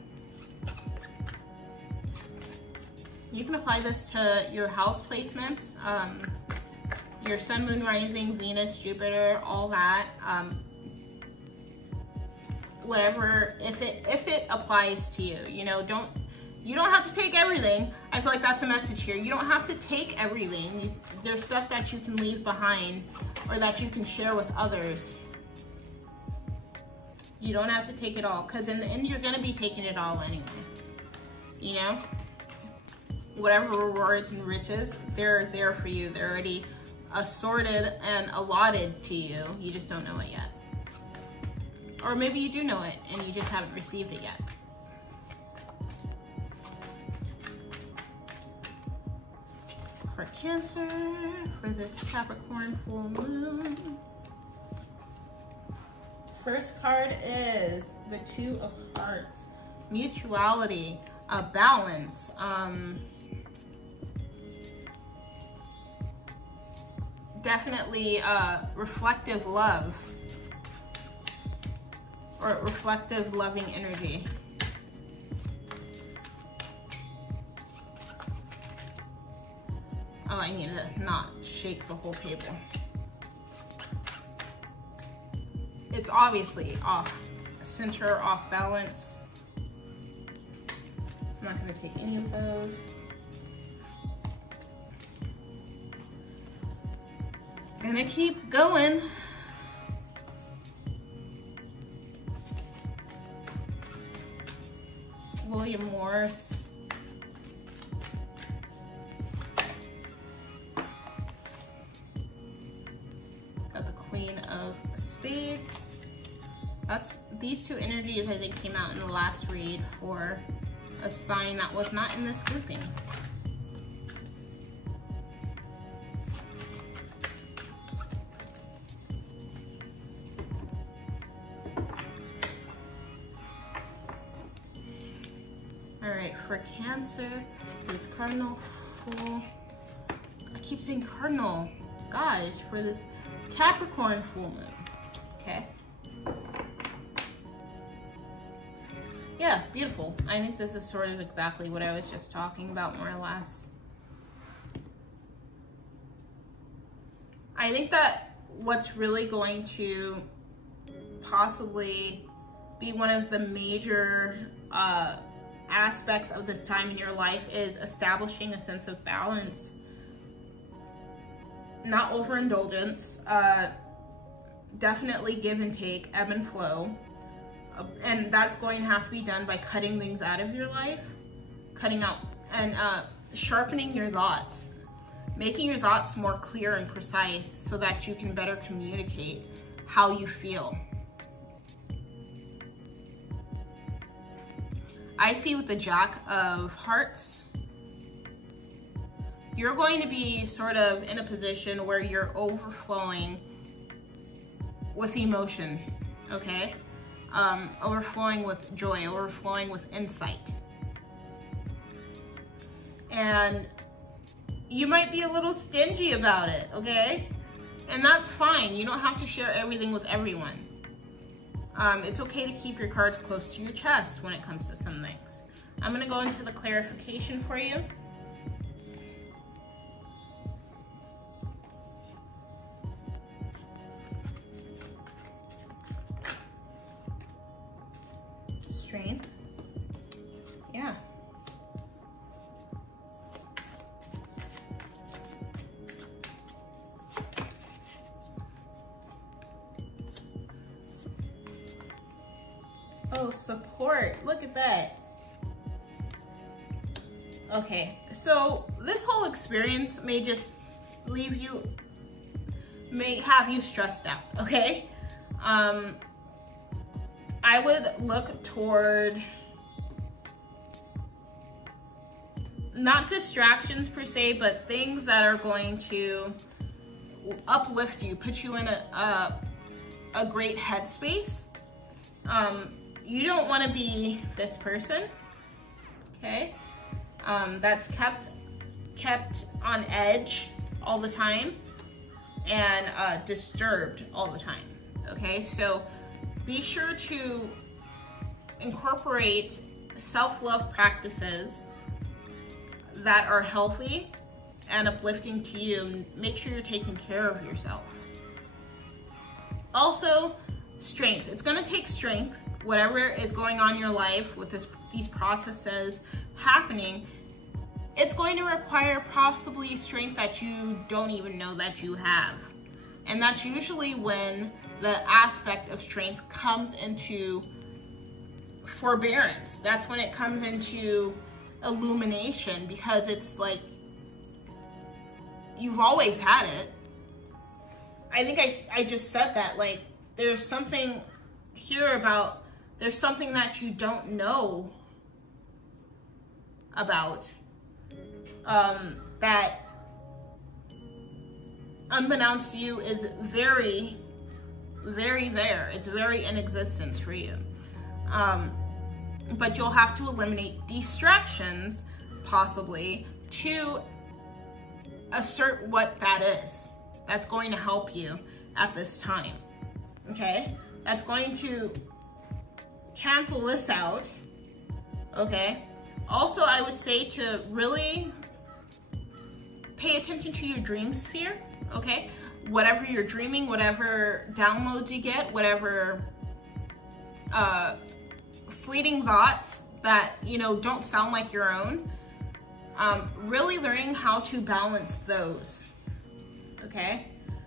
You can apply this to your house placements, your sun, moon, rising, Venus, Jupiter, all that. Whatever, if it applies to you, you know, you don't have to take everything. I feel like that's a message here. You don't have to take everything. There's stuff that you can leave behind or that you can share with others. You don't have to take it all, because in the end, you're gonna be taking it all anyway, you know? Whatever rewards and riches, they're there for you. They're already assorted and allotted to you. You just don't know it yet. Or maybe you do know it and you just haven't received it yet. For Cancer, for this Capricorn full moon. First card is the 2 of Hearts. Mutuality, a balance. Definitely reflective love. Or reflective loving energy. Oh, I need to not shake the whole table. It's obviously off center, off balance. I'm not going to take any of those. Gonna keep going. William Morris. Got the Queen of Spades. These two energies I think came out in the last read for a sign that was not in this grouping. For Cancer, this Cardinal Fool. I keep saying Cardinal. Gosh, for this Capricorn full moon. Okay. Yeah, beautiful. I think this is sort of exactly what I was just talking about, more or less. I think that what's really going to possibly be one of the major aspects of this time in your life is establishing a sense of balance, not overindulgence, definitely give and take, ebb and flow, and that's going to have to be done by cutting things out of your life, cutting out and sharpening your thoughts, making your thoughts more clear and precise so that you can better communicate how you feel. I see with the Jack of Hearts, you're going to be sort of in a position where you're overflowing with emotion, okay? Overflowing with joy, overflowing with insight. And you might be a little stingy about it, okay? And that's fine. You don't have to share everything with everyone. It's okay to keep your cards close to your chest when it comes to some things. I'm gonna go into the clarification for you. Strength. Yeah. Oh, support. Look at that. Okay, so this whole experience may just leave you, may have you stressed out, okay? I would look toward not distractions per se, but things that are going to uplift you, put you in a great headspace. You don't want to be this person, okay? That's kept on edge all the time and disturbed all the time, okay? So be sure to incorporate self-love practices that are healthy and uplifting to you. Make sure you're taking care of yourself. Also, strength. It's gonna take strength, whatever is going on in your life with these processes happening. It's going to require possibly strength that you don't even know that you have. And that's usually when the aspect of strength comes into forbearance. That's when it comes into illumination, because it's like you've always had it. I think I just said that, like, there's something here about, there's something that you don't know about, that unbeknownst to you is very, very there. It's very in existence for you. But you'll have to eliminate distractions, possibly, to assert what that is. That's going to help you at this time, okay? That's going to cancel this out, okay? Also, I would say to really pay attention to your dream sphere, okay? Whatever you're dreaming, whatever downloads you get, whatever fleeting thoughts that, you know, don't sound like your own, really learning how to balance those, okay?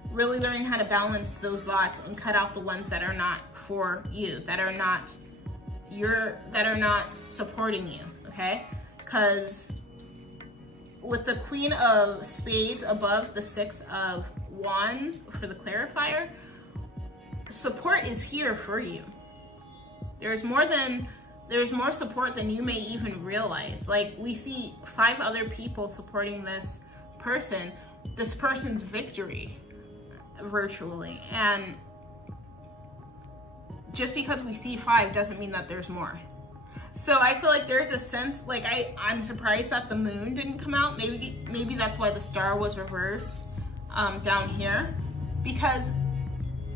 Really learning how to balance those thoughts and cut out the ones that are not for you, that are not supporting you, okay? Because with the Queen of Spades above the Six of Wands for the clarifier, support is here for you. There's more support than you may even realize. Like, we see 5 other people supporting this person's victory virtually. And just because we see 5 doesn't mean that there's more. So I feel like there's a sense, like, I'm surprised that the moon didn't come out. Maybe that's why the star was reversed down here, because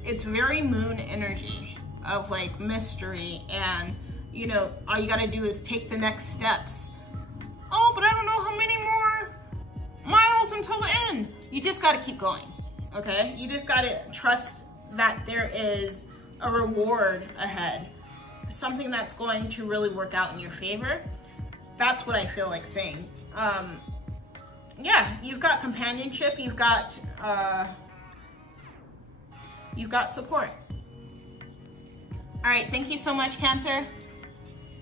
it's very moon energy of like mystery, and you know, all you gotta do is take the next steps. Oh, but I don't know how many more miles until the end. You just gotta keep going, okay? You just gotta trust that there is a reward ahead, something that's going to really work out in your favor. That's what I feel like saying. Yeah, you've got companionship, you've got support. All right, thank you so much, Cancer.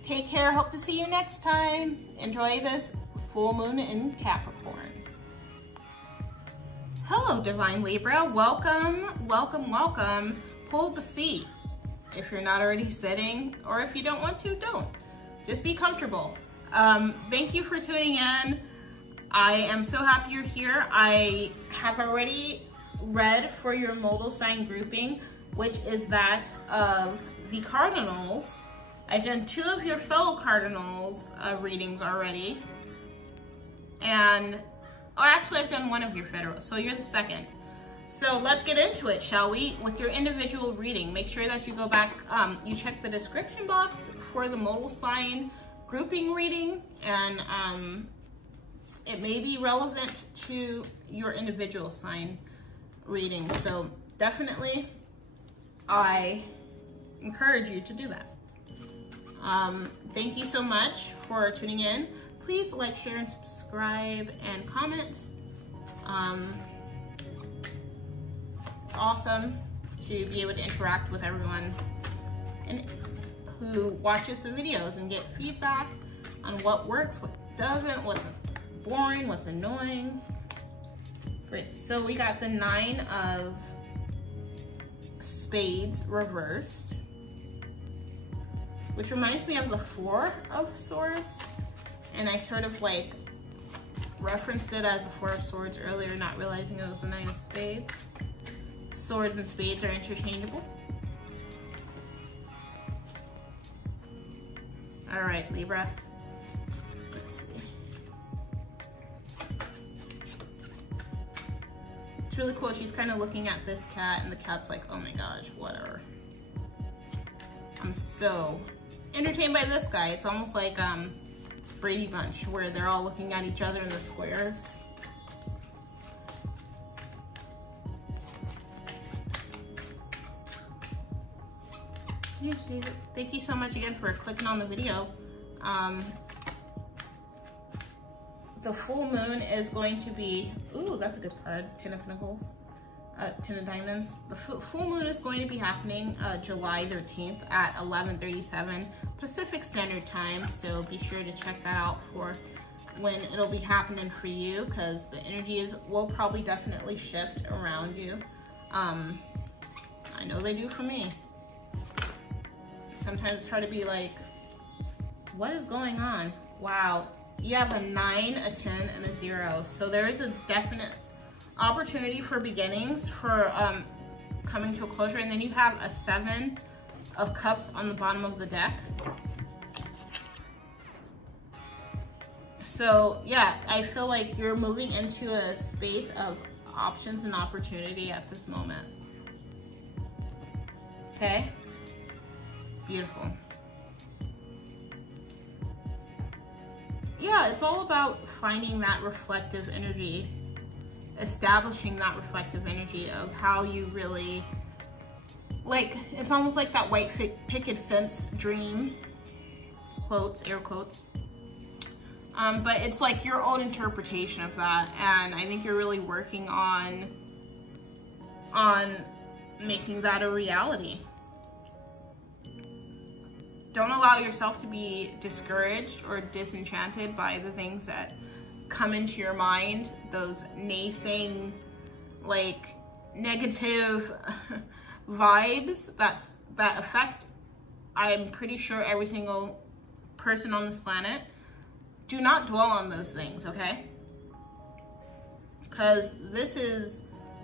Take care, hope to see you next time. Enjoy this full moon in Capricorn. Hello, Divine Libra, welcome, welcome, welcome. Pull the seat if you're not already sitting, or if you don't want to, don't. Just be comfortable. Thank you for tuning in. I am so happy you're here. I have already read for your modal sign grouping, which is that of the cardinals. I've done 2 of your fellow cardinals readings already. And, oh, actually I've done 1 of your federal, so you're the second. So let's get into it, shall we? With your individual reading, make sure that you go back, you check the description box for the modal sign grouping reading, and it may be relevant to your individual sign reading. So definitely, I encourage you to do that. Thank you so much for tuning in. Please like, share, and subscribe, and comment. It's awesome to be able to interact with everyone and who watches the videos and get feedback on what works, what doesn't, what's boring, what's annoying. Great, so we got the 9 of Spades reversed, which reminds me of the 4 of Swords, and I sort of like referenced it as a 4 of Swords earlier, not realizing it was the 9 of Spades. Swords and spades are interchangeable. All right, Libra. Let's see. It's really cool. She's kind of looking at this cat, and the cat's like, oh my gosh, whatever. I'm so entertained by this guy. It's almost like Brady Bunch, where they're all looking at each other in the squares. Thank you so much again for clicking on the video. The full moon is going to be, ooh, that's a good card, 10 of Pentacles, 10 of Diamonds. The full moon is going to be happening July 13th at 11:37 Pacific Standard Time, so be sure to check that out for when it'll be happening for you, because the energies will probably definitely shift around you. I know they do for me. Sometimes it's hard to be like, what is going on? Wow, you have a 9, a 10, and a 0. So there is a definite opportunity for beginnings, for coming to a closure. And then you have a 7 of Cups on the bottom of the deck. So yeah, I feel like you're moving into a space of options and opportunity at this moment. Okay? Beautiful. Yeah, it's all about finding that reflective energy, establishing that reflective energy of how you really, like, it's almost like that white picket fence dream, quotes, air quotes. But it's like your own interpretation of that, and I think you're really working on making that a reality. Don't allow yourself to be discouraged or disenchanted by the things that come into your mind, those naysaying, like, negative vibes that affect, I'm pretty sure, every single person on this planet. Do not dwell on those things, okay? Because this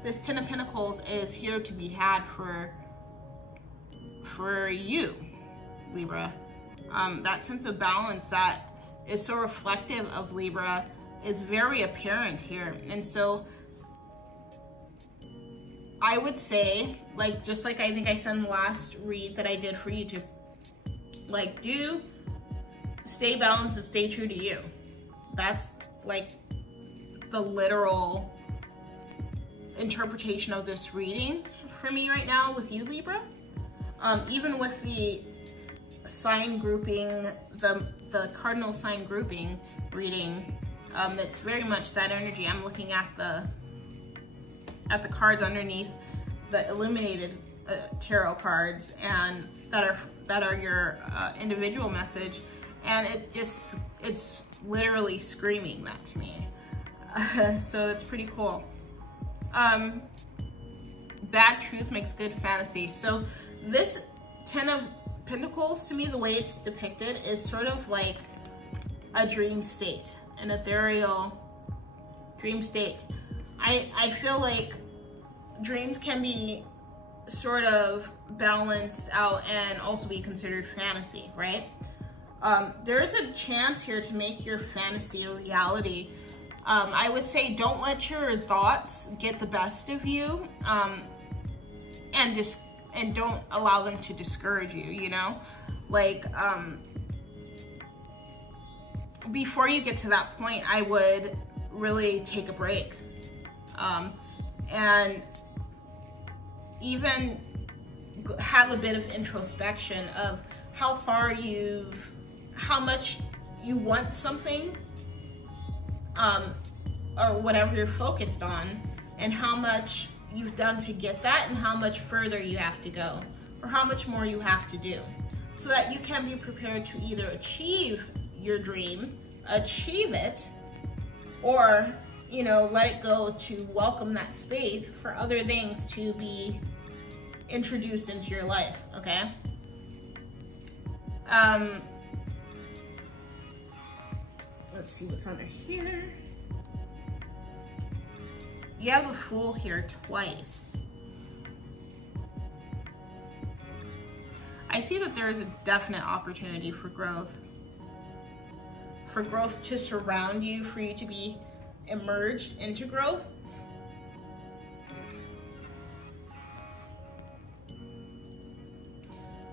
10 of Pentacles is here to be had for you, Libra. That sense of balance that is so reflective of Libra is very apparent here. And so I would say, like, just like I think I said in the last read that I did for YouTube, like, stay balanced and stay true to you. That's like the literal interpretation of this reading for me right now with you, Libra. Even with the sign grouping, the cardinal sign grouping reading, that's very much that energy. I'm looking at the cards underneath the illuminated tarot cards, and that are your individual message, and it's literally screaming that to me. So that's pretty cool. Bad truth makes good fantasy. So this 10 of Pentacles, to me, the way it's depicted is sort of like a dream state, an ethereal dream state. I feel like dreams can be sort of balanced out and also be considered fantasy, right? There's a chance here to make your fantasy a reality. I would say don't let your thoughts get the best of you, and don't allow them to discourage you, you know? Like, before you get to that point, I would really take a break. And even have a bit of introspection of how much you want something, or whatever you're focused on, and how much you've done to get that, and how much further you have to go, or how much more you have to do, so that you can be prepared to either achieve your dream, achieve it, or, you know, let it go, to welcome that space for other things to be introduced into your life, okay? Let's see what's under here. you have a Fool here twice. I see that there is a definite opportunity for growth. For growth to surround you, for you to be emerged into growth.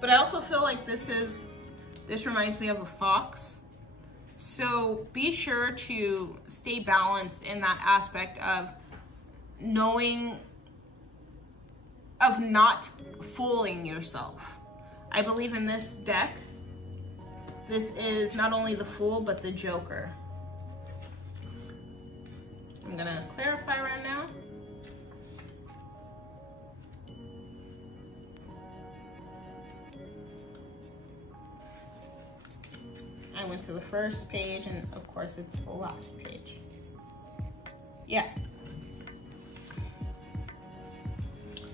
But I also feel like this reminds me of a fox. So be sure to stay balanced in that aspect of knowing, of not fooling yourself. I believe in this deck, this is not only the Fool, but the Joker. I'm gonna clarify right now. I went to the first page, and of course it's the last page. Yeah.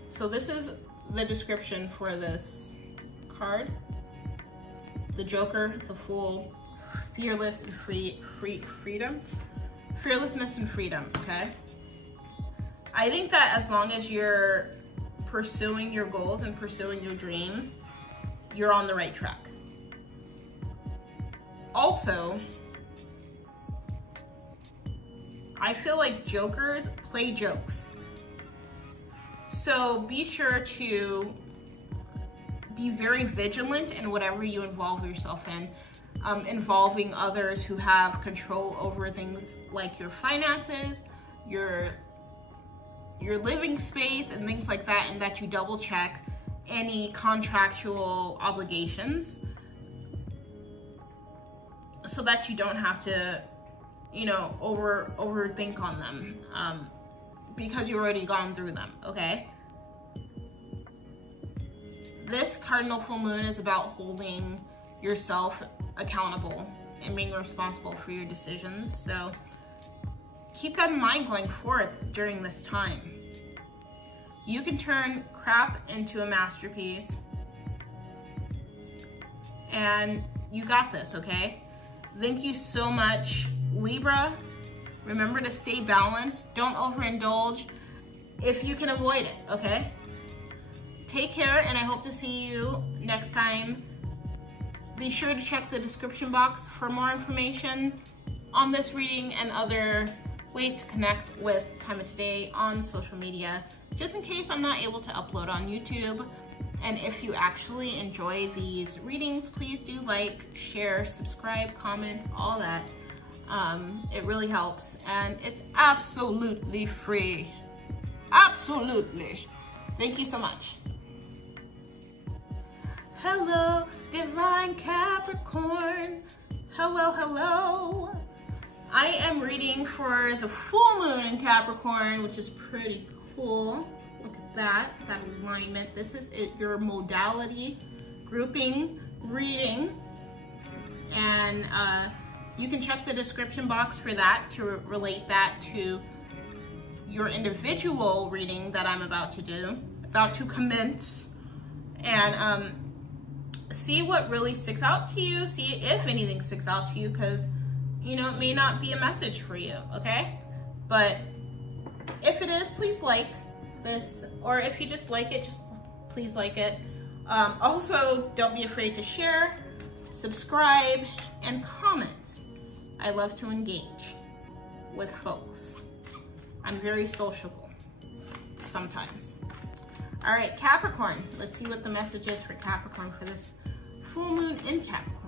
So this is the description for this card. The Joker, the Fool, fearless and freedom. Fearlessness and freedom, okay? I think that as long as you're pursuing your goals and pursuing your dreams, you're on the right track. Also, I feel like jokers play jokes. So be sure to be very vigilant in whatever you involve yourself in, involving others who have control over things like your finances, your living space, and things like that, and that you double check any contractual obligations so that you don't have to, you know, overthink on them, because you've already gone through them, okay? This cardinal full moon is about holding yourself accountable and being responsible for your decisions. So keep that in mind going forth during this time. You can turn crap into a masterpiece, and you got this, okay? Thank you so much, Libra. Remember to stay balanced. Don't overindulge if you can avoid it, okay? Take care, and I hope to see you next time. Be sure to check the description box for more information on this reading and other ways to connect with Time of Today on social media, just in case I'm not able to upload on YouTube. And if you actually enjoy these readings, please do like, share, subscribe, comment, all that. It really helps, and it's absolutely free. Absolutely. Thank you so much. Hello, Divine Capricorn. Hello, hello. I am reading for the full moon in Capricorn, which is pretty cool. Look at that alignment. This is your modality grouping reading. And you can check the description box for that to relate that to your individual reading that I'm about to commence. And see what really sticks out to you. See if anything sticks out to you, because, you know, it may not be a message for you, okay? But if it is, please like this, or if you just like it, just please like it. Also, don't be afraid to share, subscribe, and comment. I love to engage with folks. I'm very sociable sometimes. All right, Capricorn, let's see what the message is for Capricorn for this full moon in Capricorn.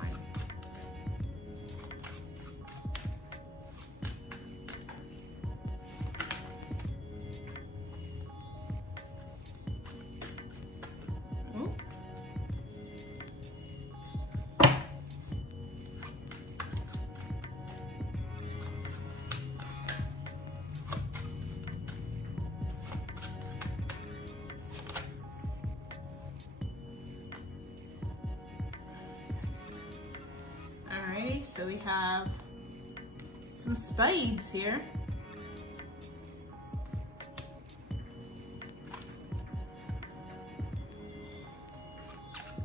So we have some spades here.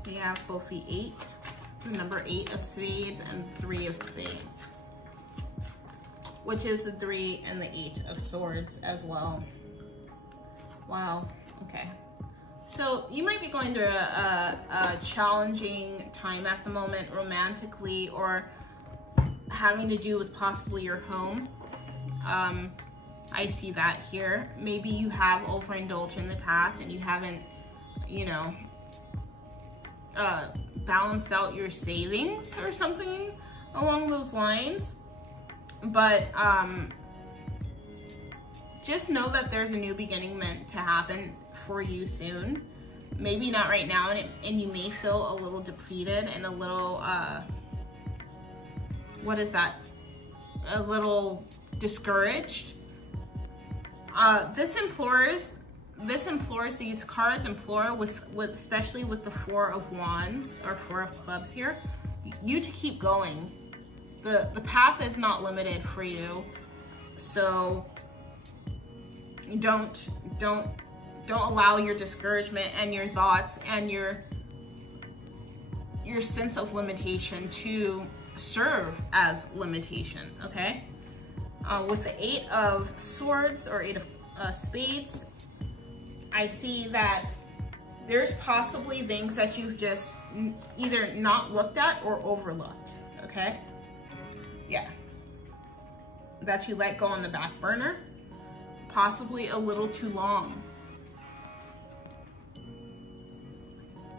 We have both the number 8 of spades and 3 of spades. which is the 3 and the 8 of Swords as well. Wow, okay. So you might be going through a challenging time at the moment romantically, or having to do with possibly your home. I see that here. Maybe you have overindulged in the past and you haven't, you know, balanced out your savings or something along those lines. But just know that there's a new beginning meant to happen for you soon. Maybe not right now, and you may feel a little depleted and a little, what is that? A little discouraged. This implores, these cards implore with especially with the 4 of Wands or 4 of Clubs here, you to keep going. The path is not limited for you, so don't allow your discouragement and your thoughts and your sense of limitation to serve as limitation, okay? With the 8 of Swords or 8 of Spades, I see that there's possibly things that you've just either not looked at or overlooked, okay? Yeah. That you let go on the back burner, possibly a little too long.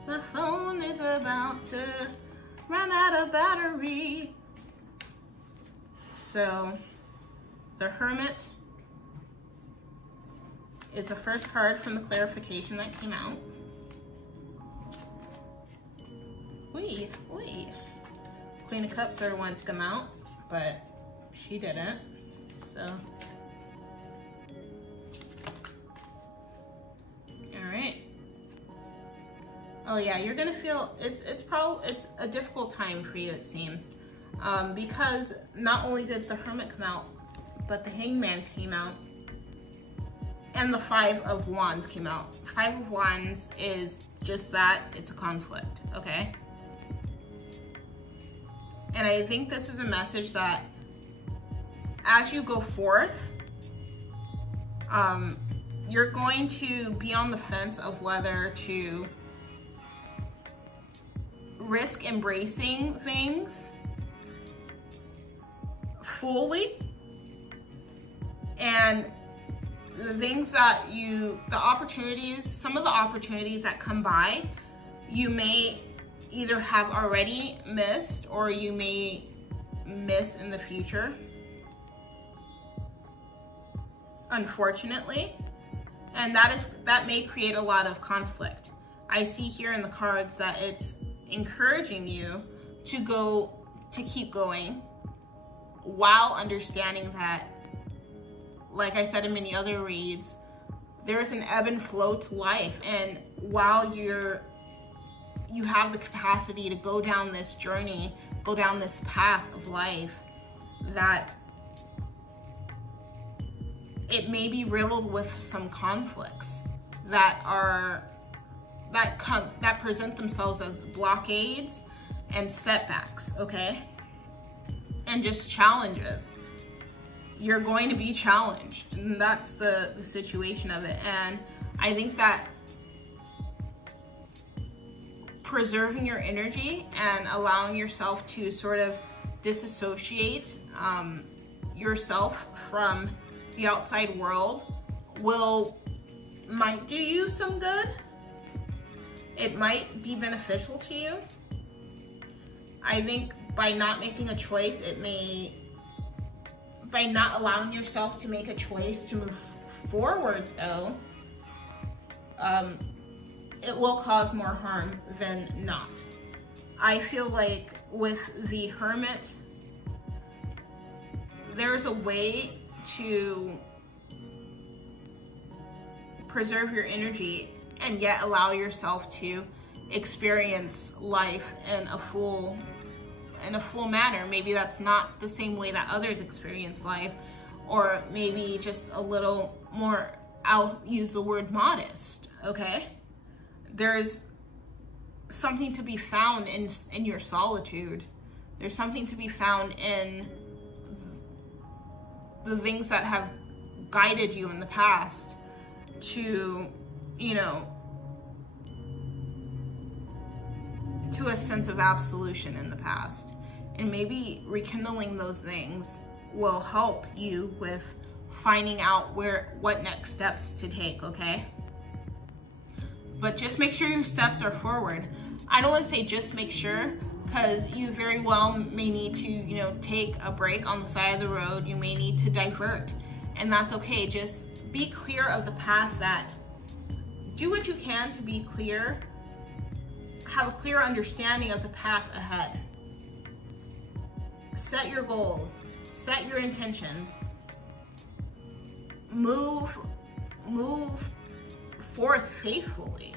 The phone is about to run out of battery. So, the Hermit is the first card from the clarification that came out. Wait. Queen of Cups sort of wanted to come out, but she didn't, so. All right. Oh yeah, you're gonna feel, it's a difficult time for you, it seems. Because not only did the Hermit come out, but the Hangman came out, and the 5 of Wands came out. 5 of Wands is just that, it's a conflict, okay? And I think this is a message that as you go forth, you're going to be on the fence of whether to risk embracing things fully, and the things that some of the opportunities that come by, you may either have already missed or you may miss in the future, unfortunately. And that may create a lot of conflict. I see here in the cards that it's encouraging you to keep going, while understanding that, like I said in many other reads, there's an ebb and flow to life. And while you have the capacity to go down this journey, go down this path of life, that it may be riddled with some conflicts that present themselves as blockades and setbacks, okay? And just challenges. You're going to be challenged, and that's the situation of it. And I think that preserving your energy and allowing yourself to sort of disassociate yourself from the outside world might do you some good. It might be beneficial to you. I think by not making a choice, by not allowing yourself to make a choice to move forward though, it will cause more harm than not. I feel like with the Hermit, there's a way to preserve your energy and yet allow yourself to experience life in a full manner. Maybe that's not the same way that others experience life, or maybe just a little more, I'll use the word modest, okay? There's something to be found in your solitude. There's something to be found in the things that have guided you in the past to, you know, to a sense of absolution in the past. And maybe rekindling those things will help you with finding out what next steps to take, okay? But just make sure your steps are forward. I don't want to say just make sure, because you very well may need to, you know, take a break on the side of the road. You may need to divert, and that's okay. Just be clear of the path that, do what you can to be clear, have a clear understanding of the path ahead. Set your goals, set your intentions, move forth faithfully.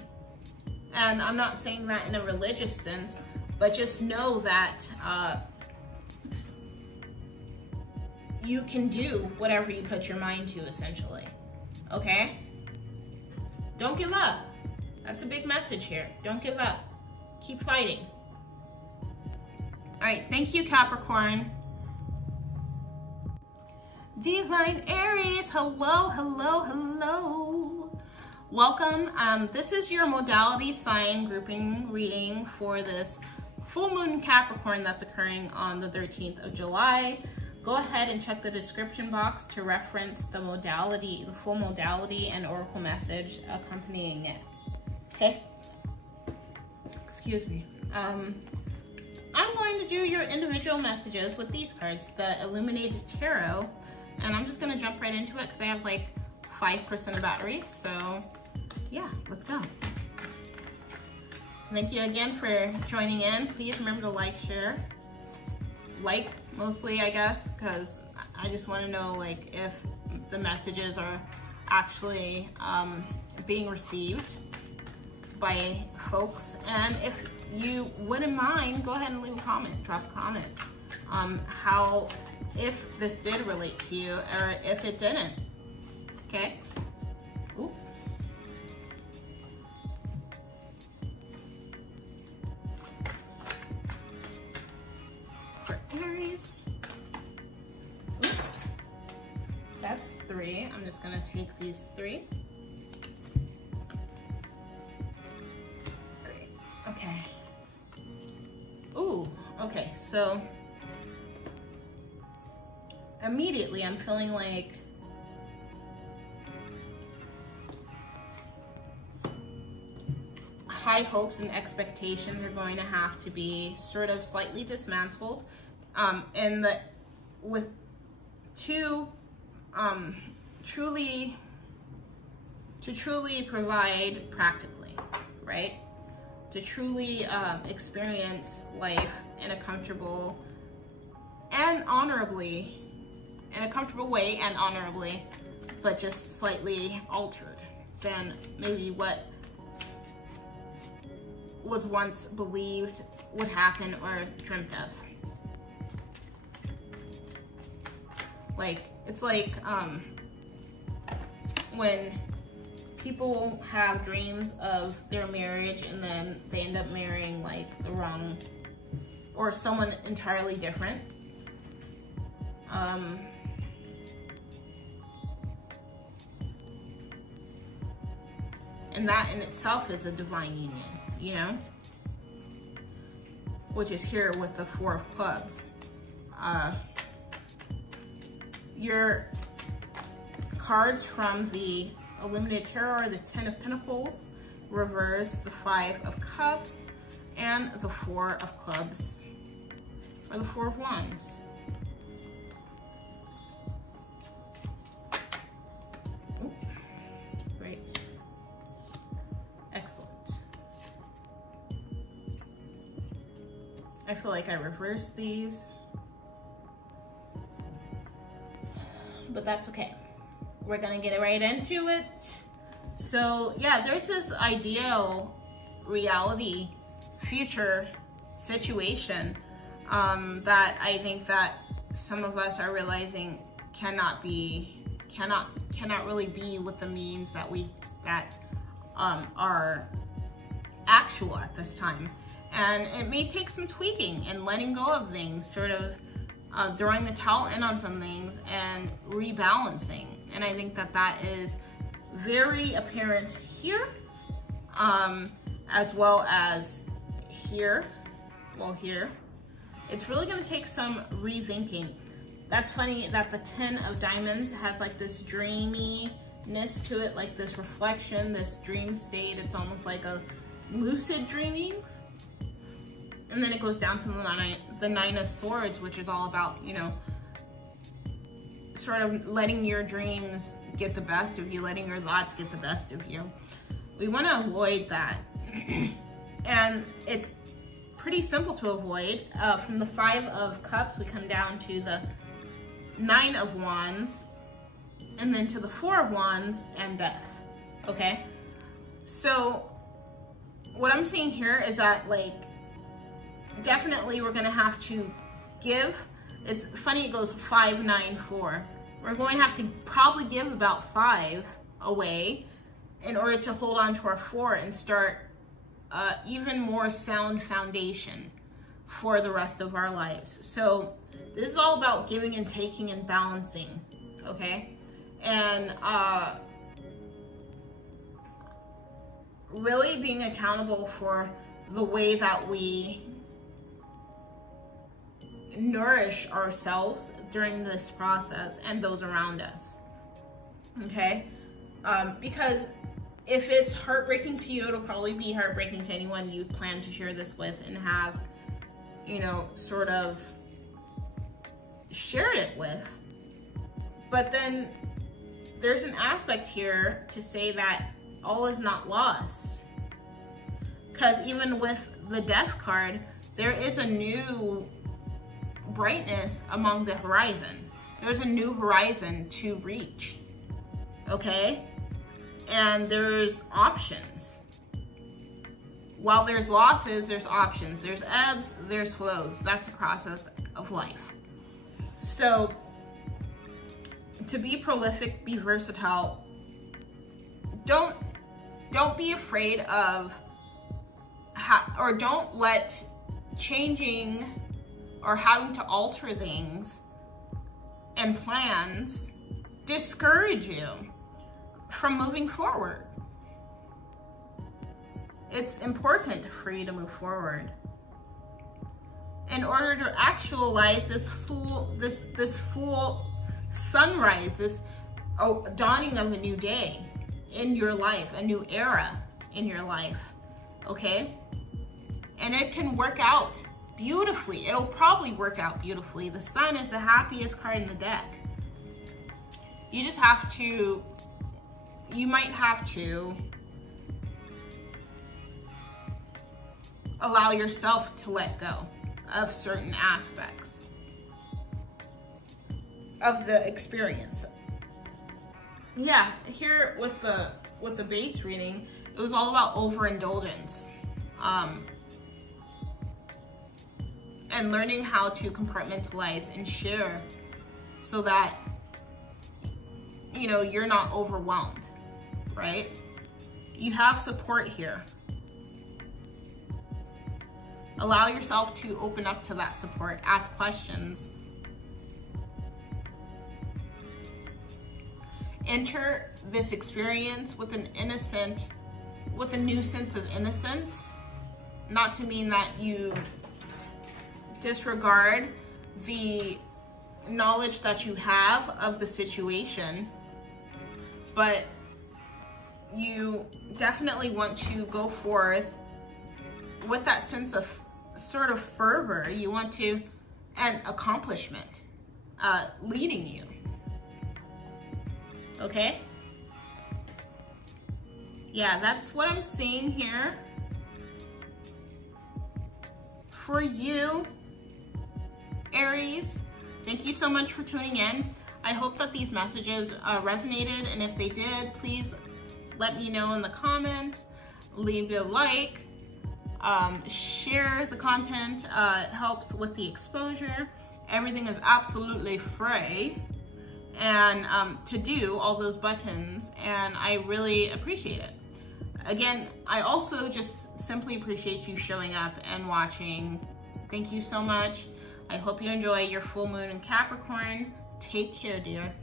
And I'm not saying that in a religious sense, but just know that you can do whatever you put your mind to, essentially. Okay? Don't give up. That's a big message here. Don't give up. Keep fighting. All right, thank you, Capricorn. Divine Aries, hello, hello, hello. Welcome. This is your modality sign grouping reading for this full moon Capricorn that's occurring on the 13th of July. Go ahead and check the description box to reference the modality, the full modality and oracle message accompanying it. Okay? Excuse me. I'm going to do your individual messages with these cards, the Illuminated Tarot, and I'm just going to jump right into it because I have like 5% of battery. So yeah, let's go. Thank you again for joining in. Please remember to like, share. Like mostly, I guess, because I just want to know like if the messages are actually being received by folks. And if you wouldn't mind, go ahead and leave a comment, drop a comment. How, if this did relate to you or if it didn't, okay? Ooh. For Aries, ooh. That's 3. I'm just gonna take these 3. Great, okay. Ooh, okay, so immediately I'm feeling like high hopes and expectations are going to have to be sort of slightly dismantled, and that with to truly provide practically, right? To truly experience life in a comfortable and honorably, in a comfortable way and honorably, but just slightly altered than maybe what was once believed would happen or dreamt of. Like, it's like when people have dreams of their marriage and then they end up marrying like the wrong or someone entirely different. And that in itself is a divine union, you know, which is here with the 4 of Clubs. Your cards from the Illuminated Tarot are the 10 of Pentacles, reverse, the 5 of Cups, and the 4 of Clubs, or the 4 of Wands. Ooh, great. Excellent. I feel like I reversed these, but that's okay. We're gonna get right into it. So yeah, there's this ideal reality future situation that I think that some of us are realizing cannot really be with the means that are actual at this time. And it may take some tweaking and letting go of things, sort of throwing the towel in on some things and rebalancing. And I think that that is very apparent here, as well as here. Well, here. It's really going to take some rethinking. That's funny that the 10 of diamonds has like this dreaminess to it, like this reflection, this dream state. It's almost like a lucid dreamings. And then it goes down to the 9 of swords, which is all about, you know, sort of letting your dreams get the best of you, letting your thoughts get the best of you. We want to avoid that. And it's pretty simple to avoid. From the 5 of cups, we come down to the 9 of wands, and then to the 4 of wands and death. Okay, so what I'm seeing here is that, like, definitely we're gonna have to give. It's funny, it goes 5, 9, 4. We're going to have to probably give about 5 away in order to hold on to our 4 and start even more sound foundation for the rest of our lives. So this is all about giving and taking and balancing, okay? And really being accountable for the way that we nourish ourselves during this process and those around us, okay? Because if it's heartbreaking to you, it'll probably be heartbreaking to anyone you plan to share this with and have, you know, sort of shared it with. But then there's an aspect here to say that all is not lost. Because even with the Death card, there is a new brightness among the horizon. There's a new horizon to reach, okay? And there's options. While there's losses, there's options. There's ebbs, there's flows. That's a process of life. So to be prolific, be versatile. Don't be afraid of or don't let changing or having to alter things and plans discourage you from moving forward. It's important for you to move forward in order to actualize this full sunrise, this dawning of a new day in your life, a new era in your life, okay? And it can work out beautifully. It'll probably work out beautifully. The Sun is the happiest card in the deck. You just have to, you might have to allow yourself to let go of certain aspects of the experience. Yeah, here with the base reading, it was all about overindulgence. And learning how to compartmentalize and share so that, you know, you're not overwhelmed, right? You have support here. Allow yourself to open up to that support, ask questions. Enter this experience with a new sense of innocence. Not to mean that you disregard the knowledge that you have of the situation, but you definitely want to go forth with that sense of sort of fervor. You want to, and accomplishment leading you, okay? Yeah, that's what I'm seeing here for you, Aries. Thank you so much for tuning in. I hope that these messages resonated, and if they did, please let me know in the comments, leave a like, share the content. It helps with the exposure. Everything is absolutely free, and to do all those buttons, and I really appreciate it. Again, I also just simply appreciate you showing up and watching. Thank you so much. I hope you enjoy your full moon in Capricorn. Take care, dear.